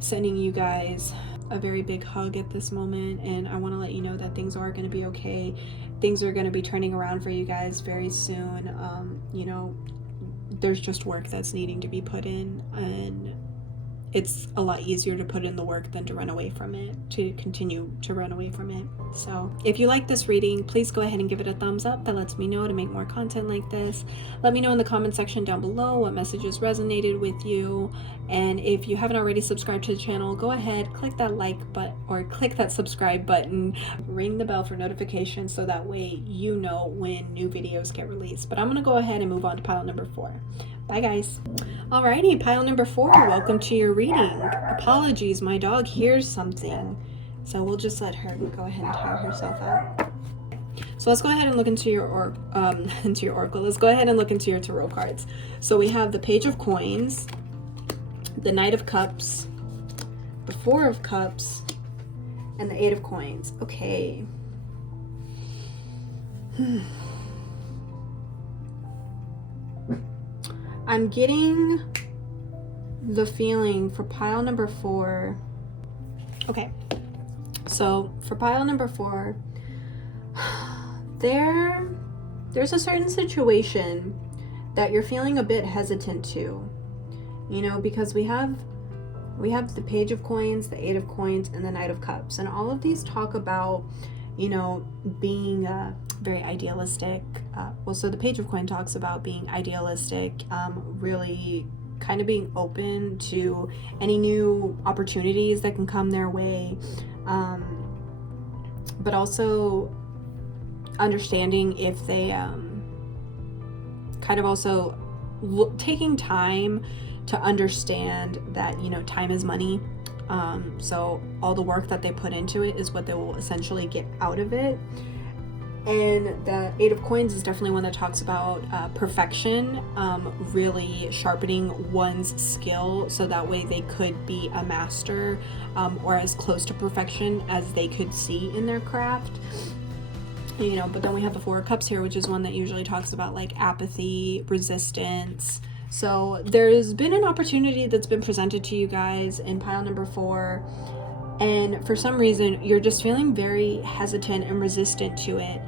sending you guys a very big hug at this moment, and I want to let you know that things are going to be okay. things are going to be turning around for you guys very soon. You know, there's just work that's needing to be put in, and it's a lot easier to put in the work than to run away from it, to continue to run away from it. So if you like this reading, please go ahead and give it a thumbs up. That lets me know to make more content like this. Let me know in the comment section down below what messages resonated with you. And if you haven't already subscribed to the channel, go ahead, click that like button or click that subscribe button, ring the bell for notifications so that way you know when new videos get released. But I'm gonna go ahead and move on to pile number 4. Bye guys. Alrighty, pile number 4, welcome to your reading. Apologies, my dog hears something. So we'll just let her go ahead and tire herself out. So let's go ahead and look into your oracle. Let's go ahead and look into your tarot cards. So we have the Page of Coins, the Knight of Cups, the Four of Cups, and the Eight of Coins. Okay. I'm getting the feeling for pile number 4. Okay, so for pile number 4, there's a certain situation that you're feeling a bit hesitant to, you know, because we have the Page of Coins, the Eight of Coins, and the Knight of Cups, and all of these talk about, you know, being very idealistic. Well, so the Page of Coins talks about being idealistic, really kind of being open to any new opportunities that can come their way, but also understanding if they kind of also taking time to understand that, you know, time is money. So all the work that they put into it is what they will essentially get out of it. And the Eight of Coins is definitely one that talks about perfection, really sharpening one's skill so that way they could be a master, or as close to perfection as they could see in their craft. You know, but then we have the Four of Cups here, which is one that usually talks about like apathy, resistance. So there's been an opportunity that's been presented to you guys in pile number 4, and for some reason you're just feeling very hesitant and resistant to it.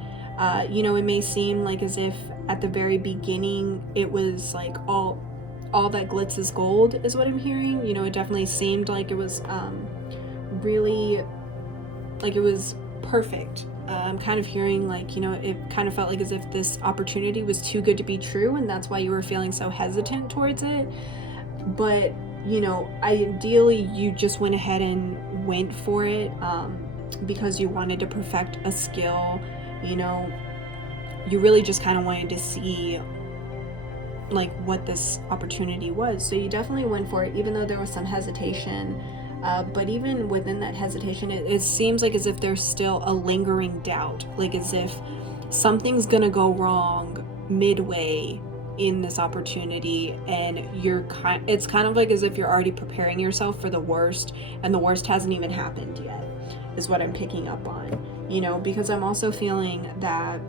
You know, it may seem like as if at the very beginning it was like all that glitz is gold is what I'm hearing. You know, it definitely seemed like it was really, like it was perfect. I'm kind of hearing like, you know, it kind of felt like as if this opportunity was too good to be true, and that's why you were feeling so hesitant towards it. But, you know, ideally you just went ahead and went for it, because you wanted to perfect a skill. You know, you really just kind of wanted to see like what this opportunity was. So you definitely went for it, even though there was some hesitation. But even within that hesitation, it seems like as if there's still a lingering doubt, like as if something's gonna go wrong midway in this opportunity, and it's kind of like as if you're already preparing yourself for the worst, and the worst hasn't even happened yet, is what I'm picking up on. You know, because I'm also feeling that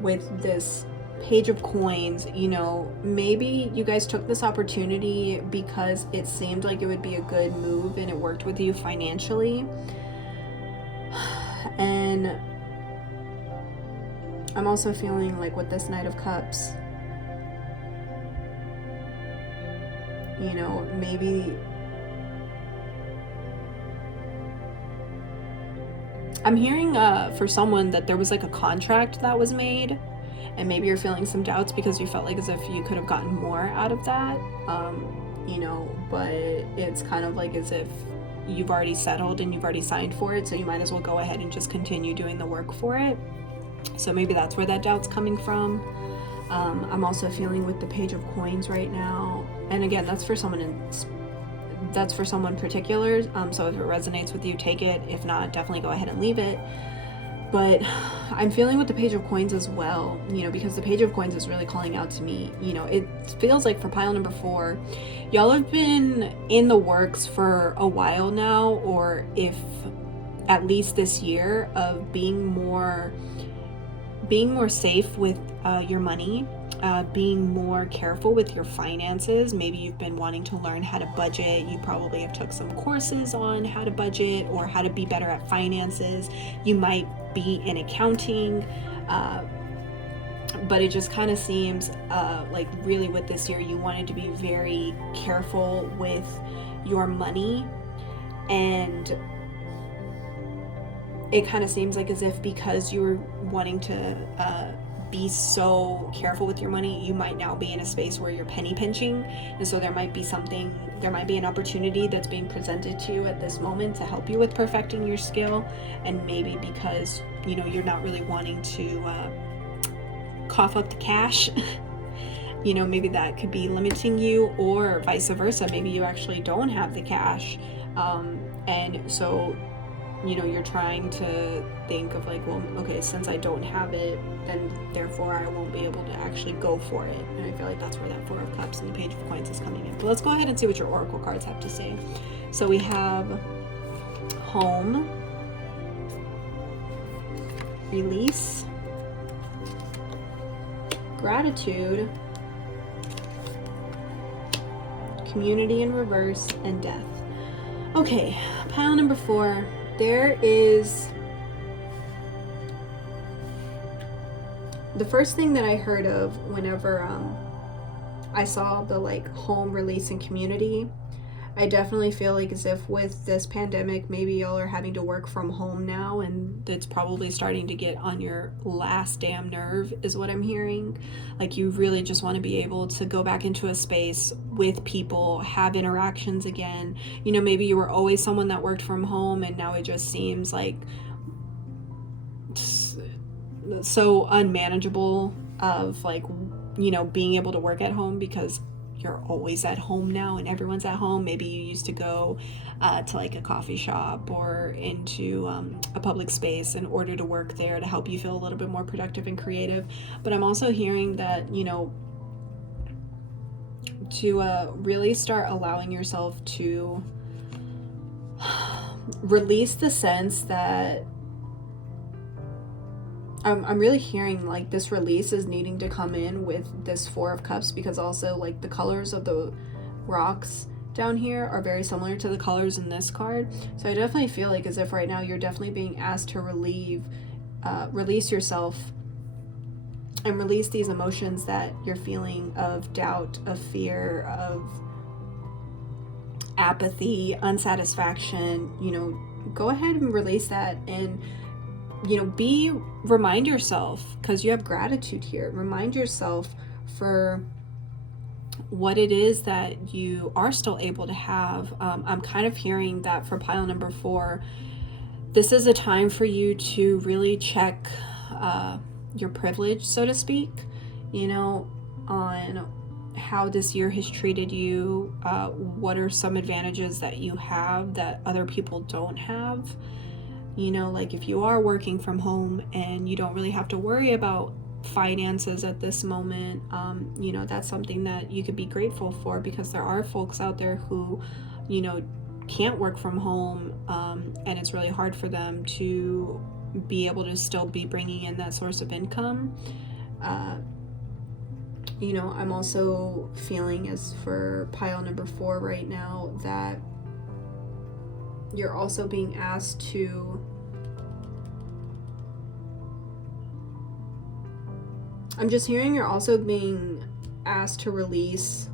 with this Page of Coins, you know, maybe you guys took this opportunity because it seemed like it would be a good move and it worked with you financially. And I'm also feeling like with this Knight of Cups, you know, maybe I'm hearing for someone that there was like a contract that was made, and maybe you're feeling some doubts because you felt like as if you could have gotten more out of that, you know, but it's kind of like as if you've already settled and you've already signed for it, so you might as well go ahead and just continue doing the work for it. So maybe that's where that doubt's coming from. I'm also feeling with the Page of Coins right now, and again, that's for someone particular, so if it resonates with you, take it. If not, definitely go ahead and leave it. But I'm feeling with the Page of Coins as well, you know, because the Page of Coins is really calling out to me. You know, it feels like for pile number 4, y'all have been in the works for a while now, or if at least this year, of being more safe with your money, being more careful with your finances. Maybe you've been wanting to learn how to budget. You probably have took some courses on how to budget or how to be better at finances. You might be in accounting, but it just kind of seems like really with this year you wanted to be very careful with your money, and it kind of seems like as if because you were wanting to be so careful with your money, you might now be in a space where you're penny pinching, and so there might be an opportunity that's being presented to you at this moment to help you with perfecting your skill. And maybe because you're not really wanting to cough up the cash, maybe that could be limiting you, or vice versa, maybe you actually don't have the cash, and so you're trying to think of like, well, okay, since I don't have it, then therefore I won't be able to actually go for it. And I feel like that's where that Four of Cups and the Page of Coins is coming in. But let's go ahead and see what your oracle cards have to say. So we have home, release, gratitude, community in reverse, and death. Okay, pile number 4. There is the first thing that I heard of whenever I saw the like home, release, and community. I definitely feel like as if with this pandemic, maybe y'all are having to work from home now, and it's probably starting to get on your last damn nerve is what I'm hearing. Like you really just want to be able to go back into a space with people, have interactions again. Maybe you were always someone that worked from home, and now it just seems like so unmanageable of like, being able to work at home because you're always at home now and everyone's at home. Maybe you used to go to like a coffee shop or into a public space in order to work there to help you feel a little bit more productive and creative. But I'm also hearing that, to really start allowing yourself to release the sense that I'm really hearing like this release is needing to come in with this Four of Cups, because also like the colors of the rocks down here are very similar to the colors in this card. So I definitely feel like as if right now you're definitely being asked to release yourself and release these emotions that you're feeling of doubt, of fear, of apathy, unsatisfaction. Go ahead and release that, and remind yourself, because you have gratitude here, remind yourself for what it is that you are still able to have. I'm kind of hearing that for pile number 4, this is a time for you to really check your privilege, so to speak, on how this year has treated you. What are some advantages that you have that other people don't have? Like if you are working from home and you don't really have to worry about finances at this moment, that's something that you could be grateful for, because there are folks out there who, can't work from home, and it's really hard for them to be able to still be bringing in that source of income. I'm also feeling, as for pile number 4 right now, that you're also being asked to I'm just hearing you're also being asked to release.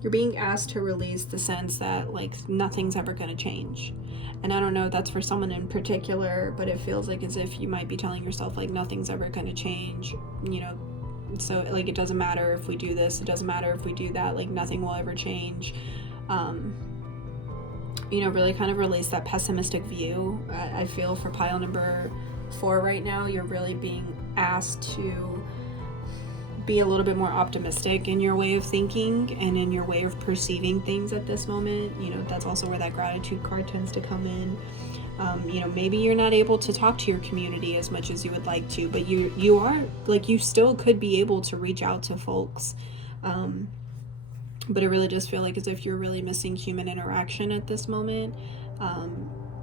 You're being asked to release the sense that like nothing's ever going to change. And I don't know if that's for someone in particular, but it feels like as if you might be telling yourself like nothing's ever going to change, so like it doesn't matter if we do this, it doesn't matter if we do that, like nothing will ever change. Really kind of release that pessimistic view. I feel for pile number 4 right now, you're really being asked to be a little bit more optimistic in your way of thinking and in your way of perceiving things at this moment. That's also where that gratitude card tends to come in. Maybe you're not able to talk to your community as much as you would like to, but you are, like, you still could be able to reach out to folks. But I really just feel like as if you're really missing human interaction at this moment.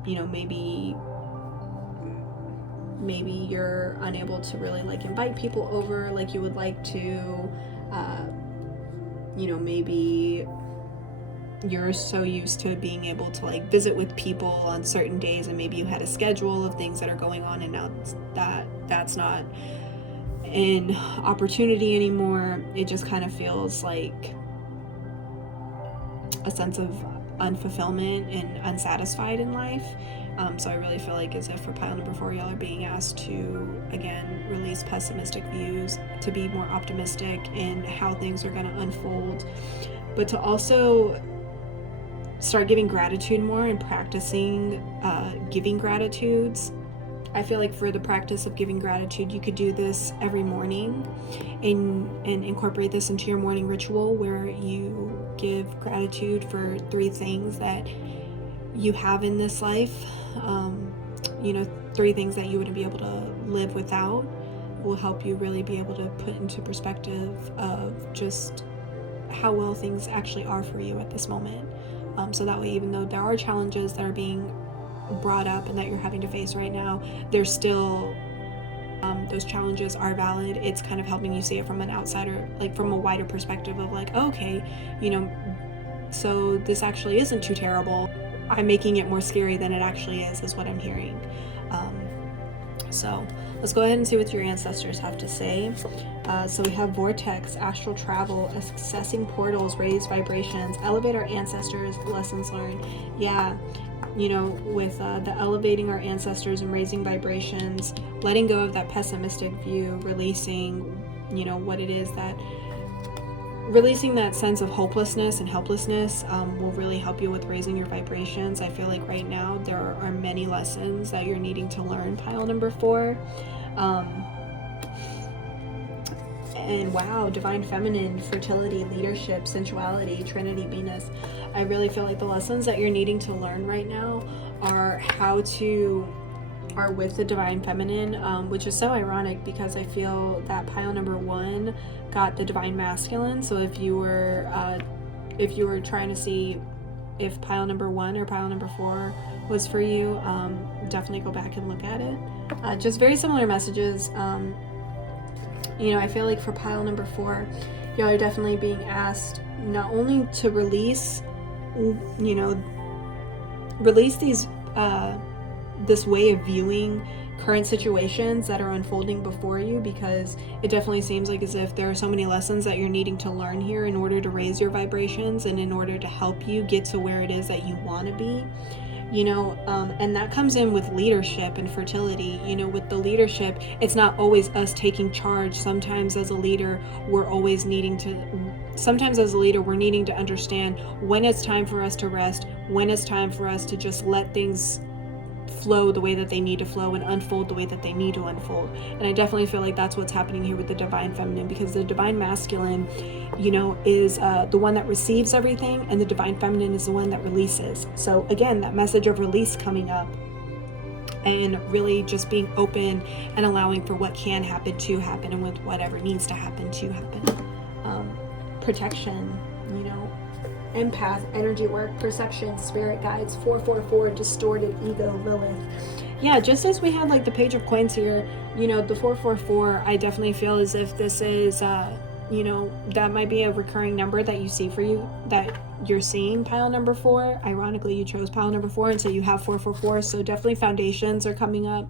Maybe maybe you're unable to really like invite people over like you would like to. Maybe you're so used to being able to like visit with people on certain days, and maybe you had a schedule of things that are going on, and now that's not an opportunity anymore. It just kind of feels like a sense of unfulfillment and unsatisfied in life. So I really feel like as if for pile number 4, y'all are being asked to, again, release pessimistic views, to be more optimistic in how things are going to unfold, but to also start giving gratitude more and practicing giving gratitudes. I feel like for the practice of giving gratitude, you could do this every morning and incorporate this into your morning ritual, where you give gratitude for 3 things that you have in this life. 3 things that you wouldn't be able to live without. Will help you really be able to put into perspective of just how well things actually are for you at this moment. So that way, even though there are challenges that are being brought up and that you're having to face right now, there's still those challenges are valid. It's kind of helping you see it from an outsider, like from a wider perspective of like, oh, okay, so this actually isn't too terrible. I'm making it more scary than it actually is what I'm hearing. So let's go ahead and see what your ancestors have to say. So we have vortex, astral travel, accessing portals, raised vibrations, elevate our ancestors, lessons learned. Yeah, with the elevating our ancestors and raising vibrations, letting go of that pessimistic view, releasing, what it is that, releasing that sense of hopelessness and helplessness will really help you with raising your vibrations. I feel like right now there are many lessons that you're needing to learn, pile number 4. And wow, divine feminine, fertility, leadership, sensuality, Trinity, Venus. I really feel like the lessons that you're needing to learn right now are with the divine feminine, which is so ironic because I feel that pile number 1 got the divine masculine. So if you were trying to see if pile number 1 or pile number 4 was for you, definitely go back and look at it. Just very similar messages. I feel like for pile number 4, y'all are definitely being asked not only to release these this way of viewing current situations that are unfolding before you, because it definitely seems like as if there are so many lessons that you're needing to learn here in order to raise your vibrations and in order to help you get to where it is that you want to be. And that comes in with leadership and fertility. With the leadership, it's not always us taking charge. Sometimes as a leader, we're needing to understand when it's time for us to rest, when it's time for us to just let things flow the way that they need to flow and unfold the way that they need to unfold. And I definitely feel like that's what's happening here with the divine feminine, because the divine masculine, is the one that receives everything, and the divine feminine is the one that releases. So again, that message of release coming up, and really just being open and allowing for what can happen to happen, and with whatever needs to happen to happen. Protection, empath, energy work, perception, spirit guides, 444, distorted ego, Lilith. Yeah, just as we had like the Page of Coins here, the 444, I definitely feel as if this is that might be a recurring number that you see for you, that you're seeing pile number 4. Ironically, you chose pile number 4, and so you have 444. So definitely foundations are coming up.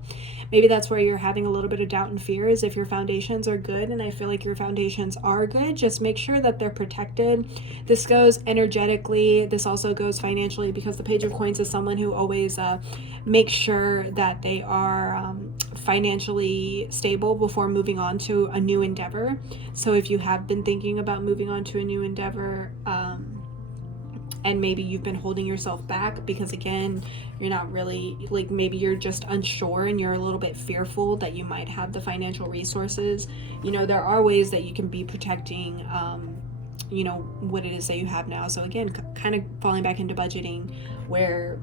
Maybe that's where you're having a little bit of doubt and fear, is if your foundations are good. And I feel like your foundations are good. Just make sure that they're protected. This goes energetically. This also goes financially, because the Page of Coins is someone who always makes sure that they are financially stable before moving on to a new endeavor. So if you have been thinking about moving on to a new endeavor, and maybe you've been holding yourself back because, again, you're not really, like, maybe you're just unsure and you're a little bit fearful that you might have the financial resources. There are ways that you can be protecting, what it is that you have now. So again, kind of falling back into budgeting, where,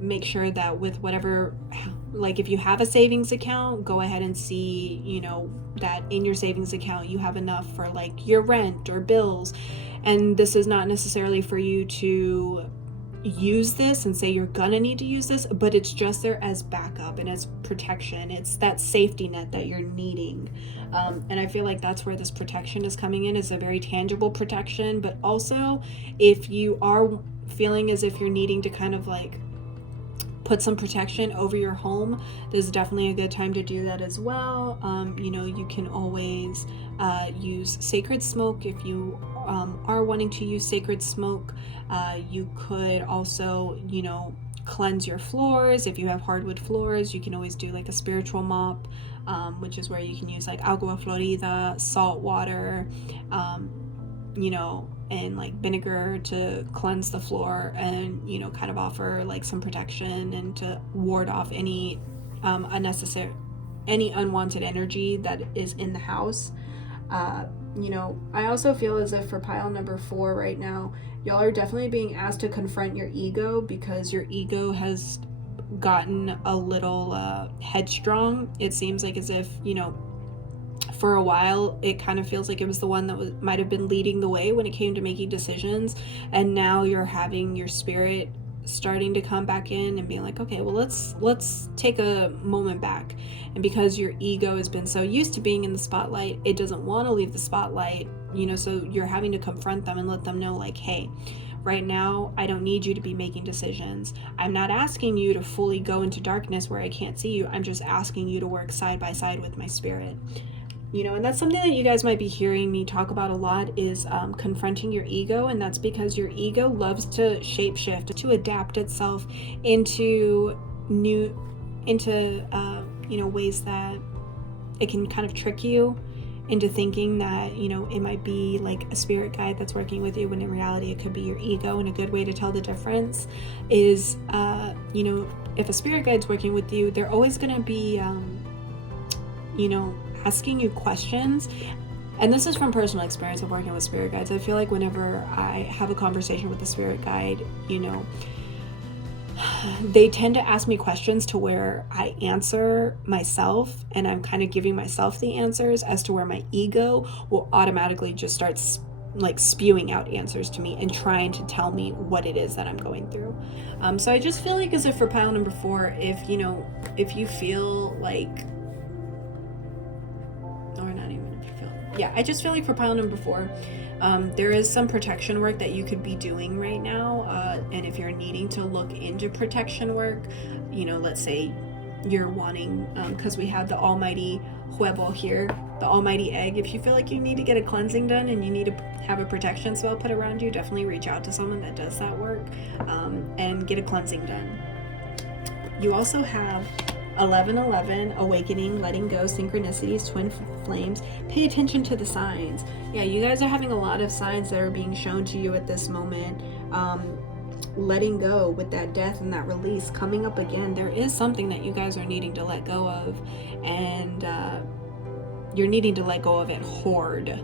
make sure that with whatever, like if you have a savings account, go ahead and see, that in your savings account you have enough for like your rent or bills. And this is not necessarily for you to, use this and say you're gonna need to use this, but it's just there as backup and as protection. It's that safety net that you're needing. And I feel like that's where this protection is coming in, is a very tangible protection. But also, if you are feeling as if you're needing to kind of like put some protection over your home, this is definitely a good time to do that as well. You know, you can always use sacred smoke if you are wanting to use sacred smoke. You could also, you know, cleanse your floors. If you have hardwood floors, you can always do like a spiritual mop, which is where you can use like agua florida, salt water, you know, and like vinegar to cleanse the floor and, you know, kind of offer like some protection and to ward off any any unwanted energy that is in the house. You know, I also feel as if for pile number 4 right now, y'all are definitely being asked to confront your ego, because your ego has gotten a little headstrong. It seems like as if, you know, for a while it kind of feels like it was the one that might have been leading the way when it came to making decisions, and now you're having your spirit starting to come back in and being like, okay, well, let's take a moment back. And because your ego has been so used to being in the spotlight, it doesn't want to leave the spotlight, you know, so you're having to confront them and let them know like, hey, right now I don't need you to be making decisions. I'm not asking you to fully go into darkness where I can't see you. I'm just asking you to work side by side with my spirit. You know, and that's something that you guys might be hearing me talk about a lot, is confronting your ego. And that's because your ego loves to shapeshift, to adapt itself into you know, ways that it can kind of trick you into thinking that, you know, it might be like a spirit guide that's working with you, when in reality it could be your ego. And a good way to tell the difference is, you know, if a spirit guide's working with you, they're always going to be, you know, asking you questions. And this is from personal experience of working with spirit guides. I feel like whenever I have a conversation with a spirit guide, you know, they tend to ask me questions to where I answer myself, and I'm kind of giving myself the answers, as to where my ego will automatically just start like spewing out answers to me and trying to tell me what it is that I'm going through. So I just feel like, as if for pile number 4, if, you know, if you feel like, I just feel like for pile number 4, there is some protection work that you could be doing right now. And if you're needing to look into protection work, you know, let's say you're wanting, because we have the almighty huevo here, the almighty egg. If you feel like you need to get a cleansing done and you need to have a protection spell put around you, definitely reach out to someone that does that work, and get a cleansing done. You also have 1111, awakening, letting go, synchronicities, twin flames. Pay attention to the signs. Yeah, you guys are having a lot of signs that are being shown to you at this moment. Letting go with that death and that release coming up again. There is something that you guys are needing to let go of, and you're needing to let go of it hard.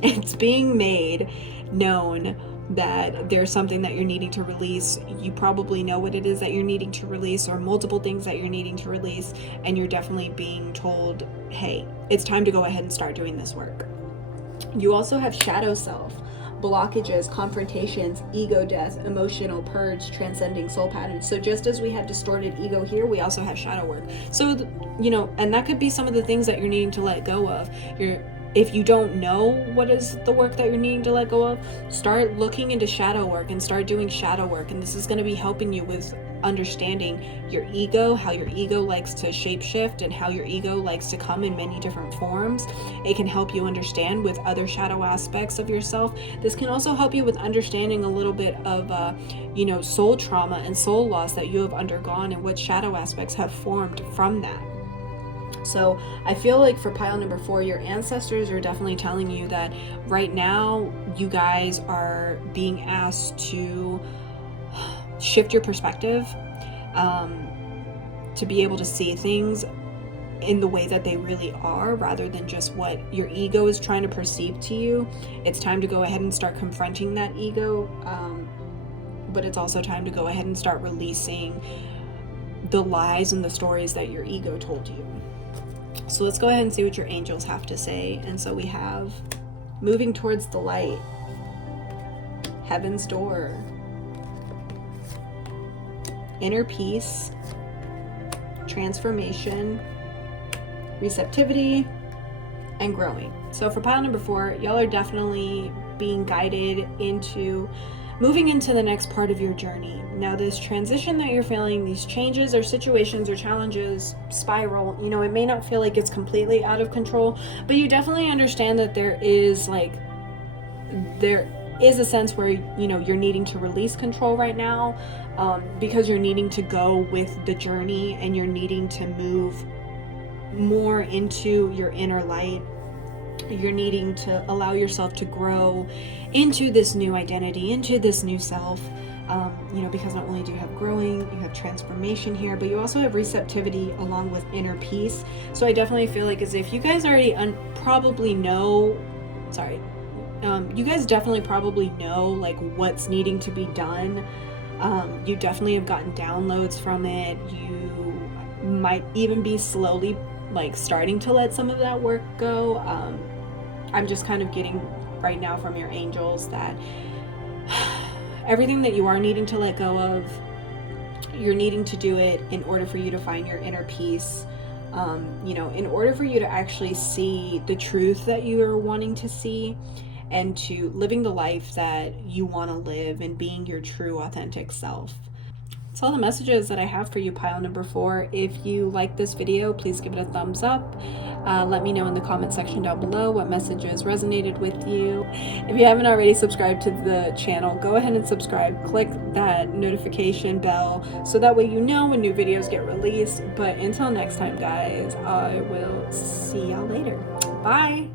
It's being made known that there's something that you're needing to release. You probably know what it is that you're needing to release, or multiple things that you're needing to release, and you're definitely being told, hey, it's time to go ahead and start doing this work. You also have shadow self, blockages, confrontations, ego death, emotional purge, transcending soul patterns. So just as we had distorted ego here, we also have shadow work. So, you know, and that could be some of the things that you're needing to let go of. If you don't know what is the work that you're needing to let go of, start looking into shadow work and start doing shadow work. And this is going to be helping you with understanding your ego, how your ego likes to shapeshift, and how your ego likes to come in many different forms. It can help you understand with other shadow aspects of yourself. This can also help you with understanding a little bit of, you know, soul trauma and soul loss that you have undergone, and what shadow aspects have formed from that. So I feel like for pile number 4, your ancestors are definitely telling you that right now you guys are being asked to shift your perspective, to be able to see things in the way that they really are, rather than just what your ego is trying to perceive to you. It's time to go ahead and start confronting that ego, but it's also time to go ahead and start releasing the lies and the stories that your ego told you. So let's go ahead and see what your angels have to say. And so we have moving towards the light, heaven's door, inner peace, transformation, receptivity, and growing. So for pile number 4, y'all are definitely being guided into moving into the next part of your journey. Now, this transition that you're feeling, these changes or situations or challenges, spiral, you know, it may not feel like it's completely out of control, but you definitely understand that there is a sense where, you know, you're needing to release control right now, because you're needing to go with the journey and you're needing to move more into your inner light. You're needing to allow yourself to grow into this new identity, into this new self, you know, because not only do you have growing, you have transformation here, but you also have receptivity along with inner peace. So I definitely feel like as if you guys already probably know, you guys definitely probably know like what's needing to be done. You definitely have gotten downloads from it. You might even be slowly like starting to let some of that work go. I'm just kind of getting right now from your angels that everything that you are needing to let go of, you're needing to do it in order for you to find your inner peace. You know, in order for you to actually see the truth that you are wanting to see, and to living the life that you want to live and being your true authentic self. That's all the messages that I have for you, pile number 4. If you like this video, please give it a thumbs up. Let me know in the comment section down below what messages resonated with you. If you haven't already subscribed to the channel, go ahead and subscribe. Click that notification bell so that way you know when new videos get released. But until next time, guys, I will see y'all later. Bye!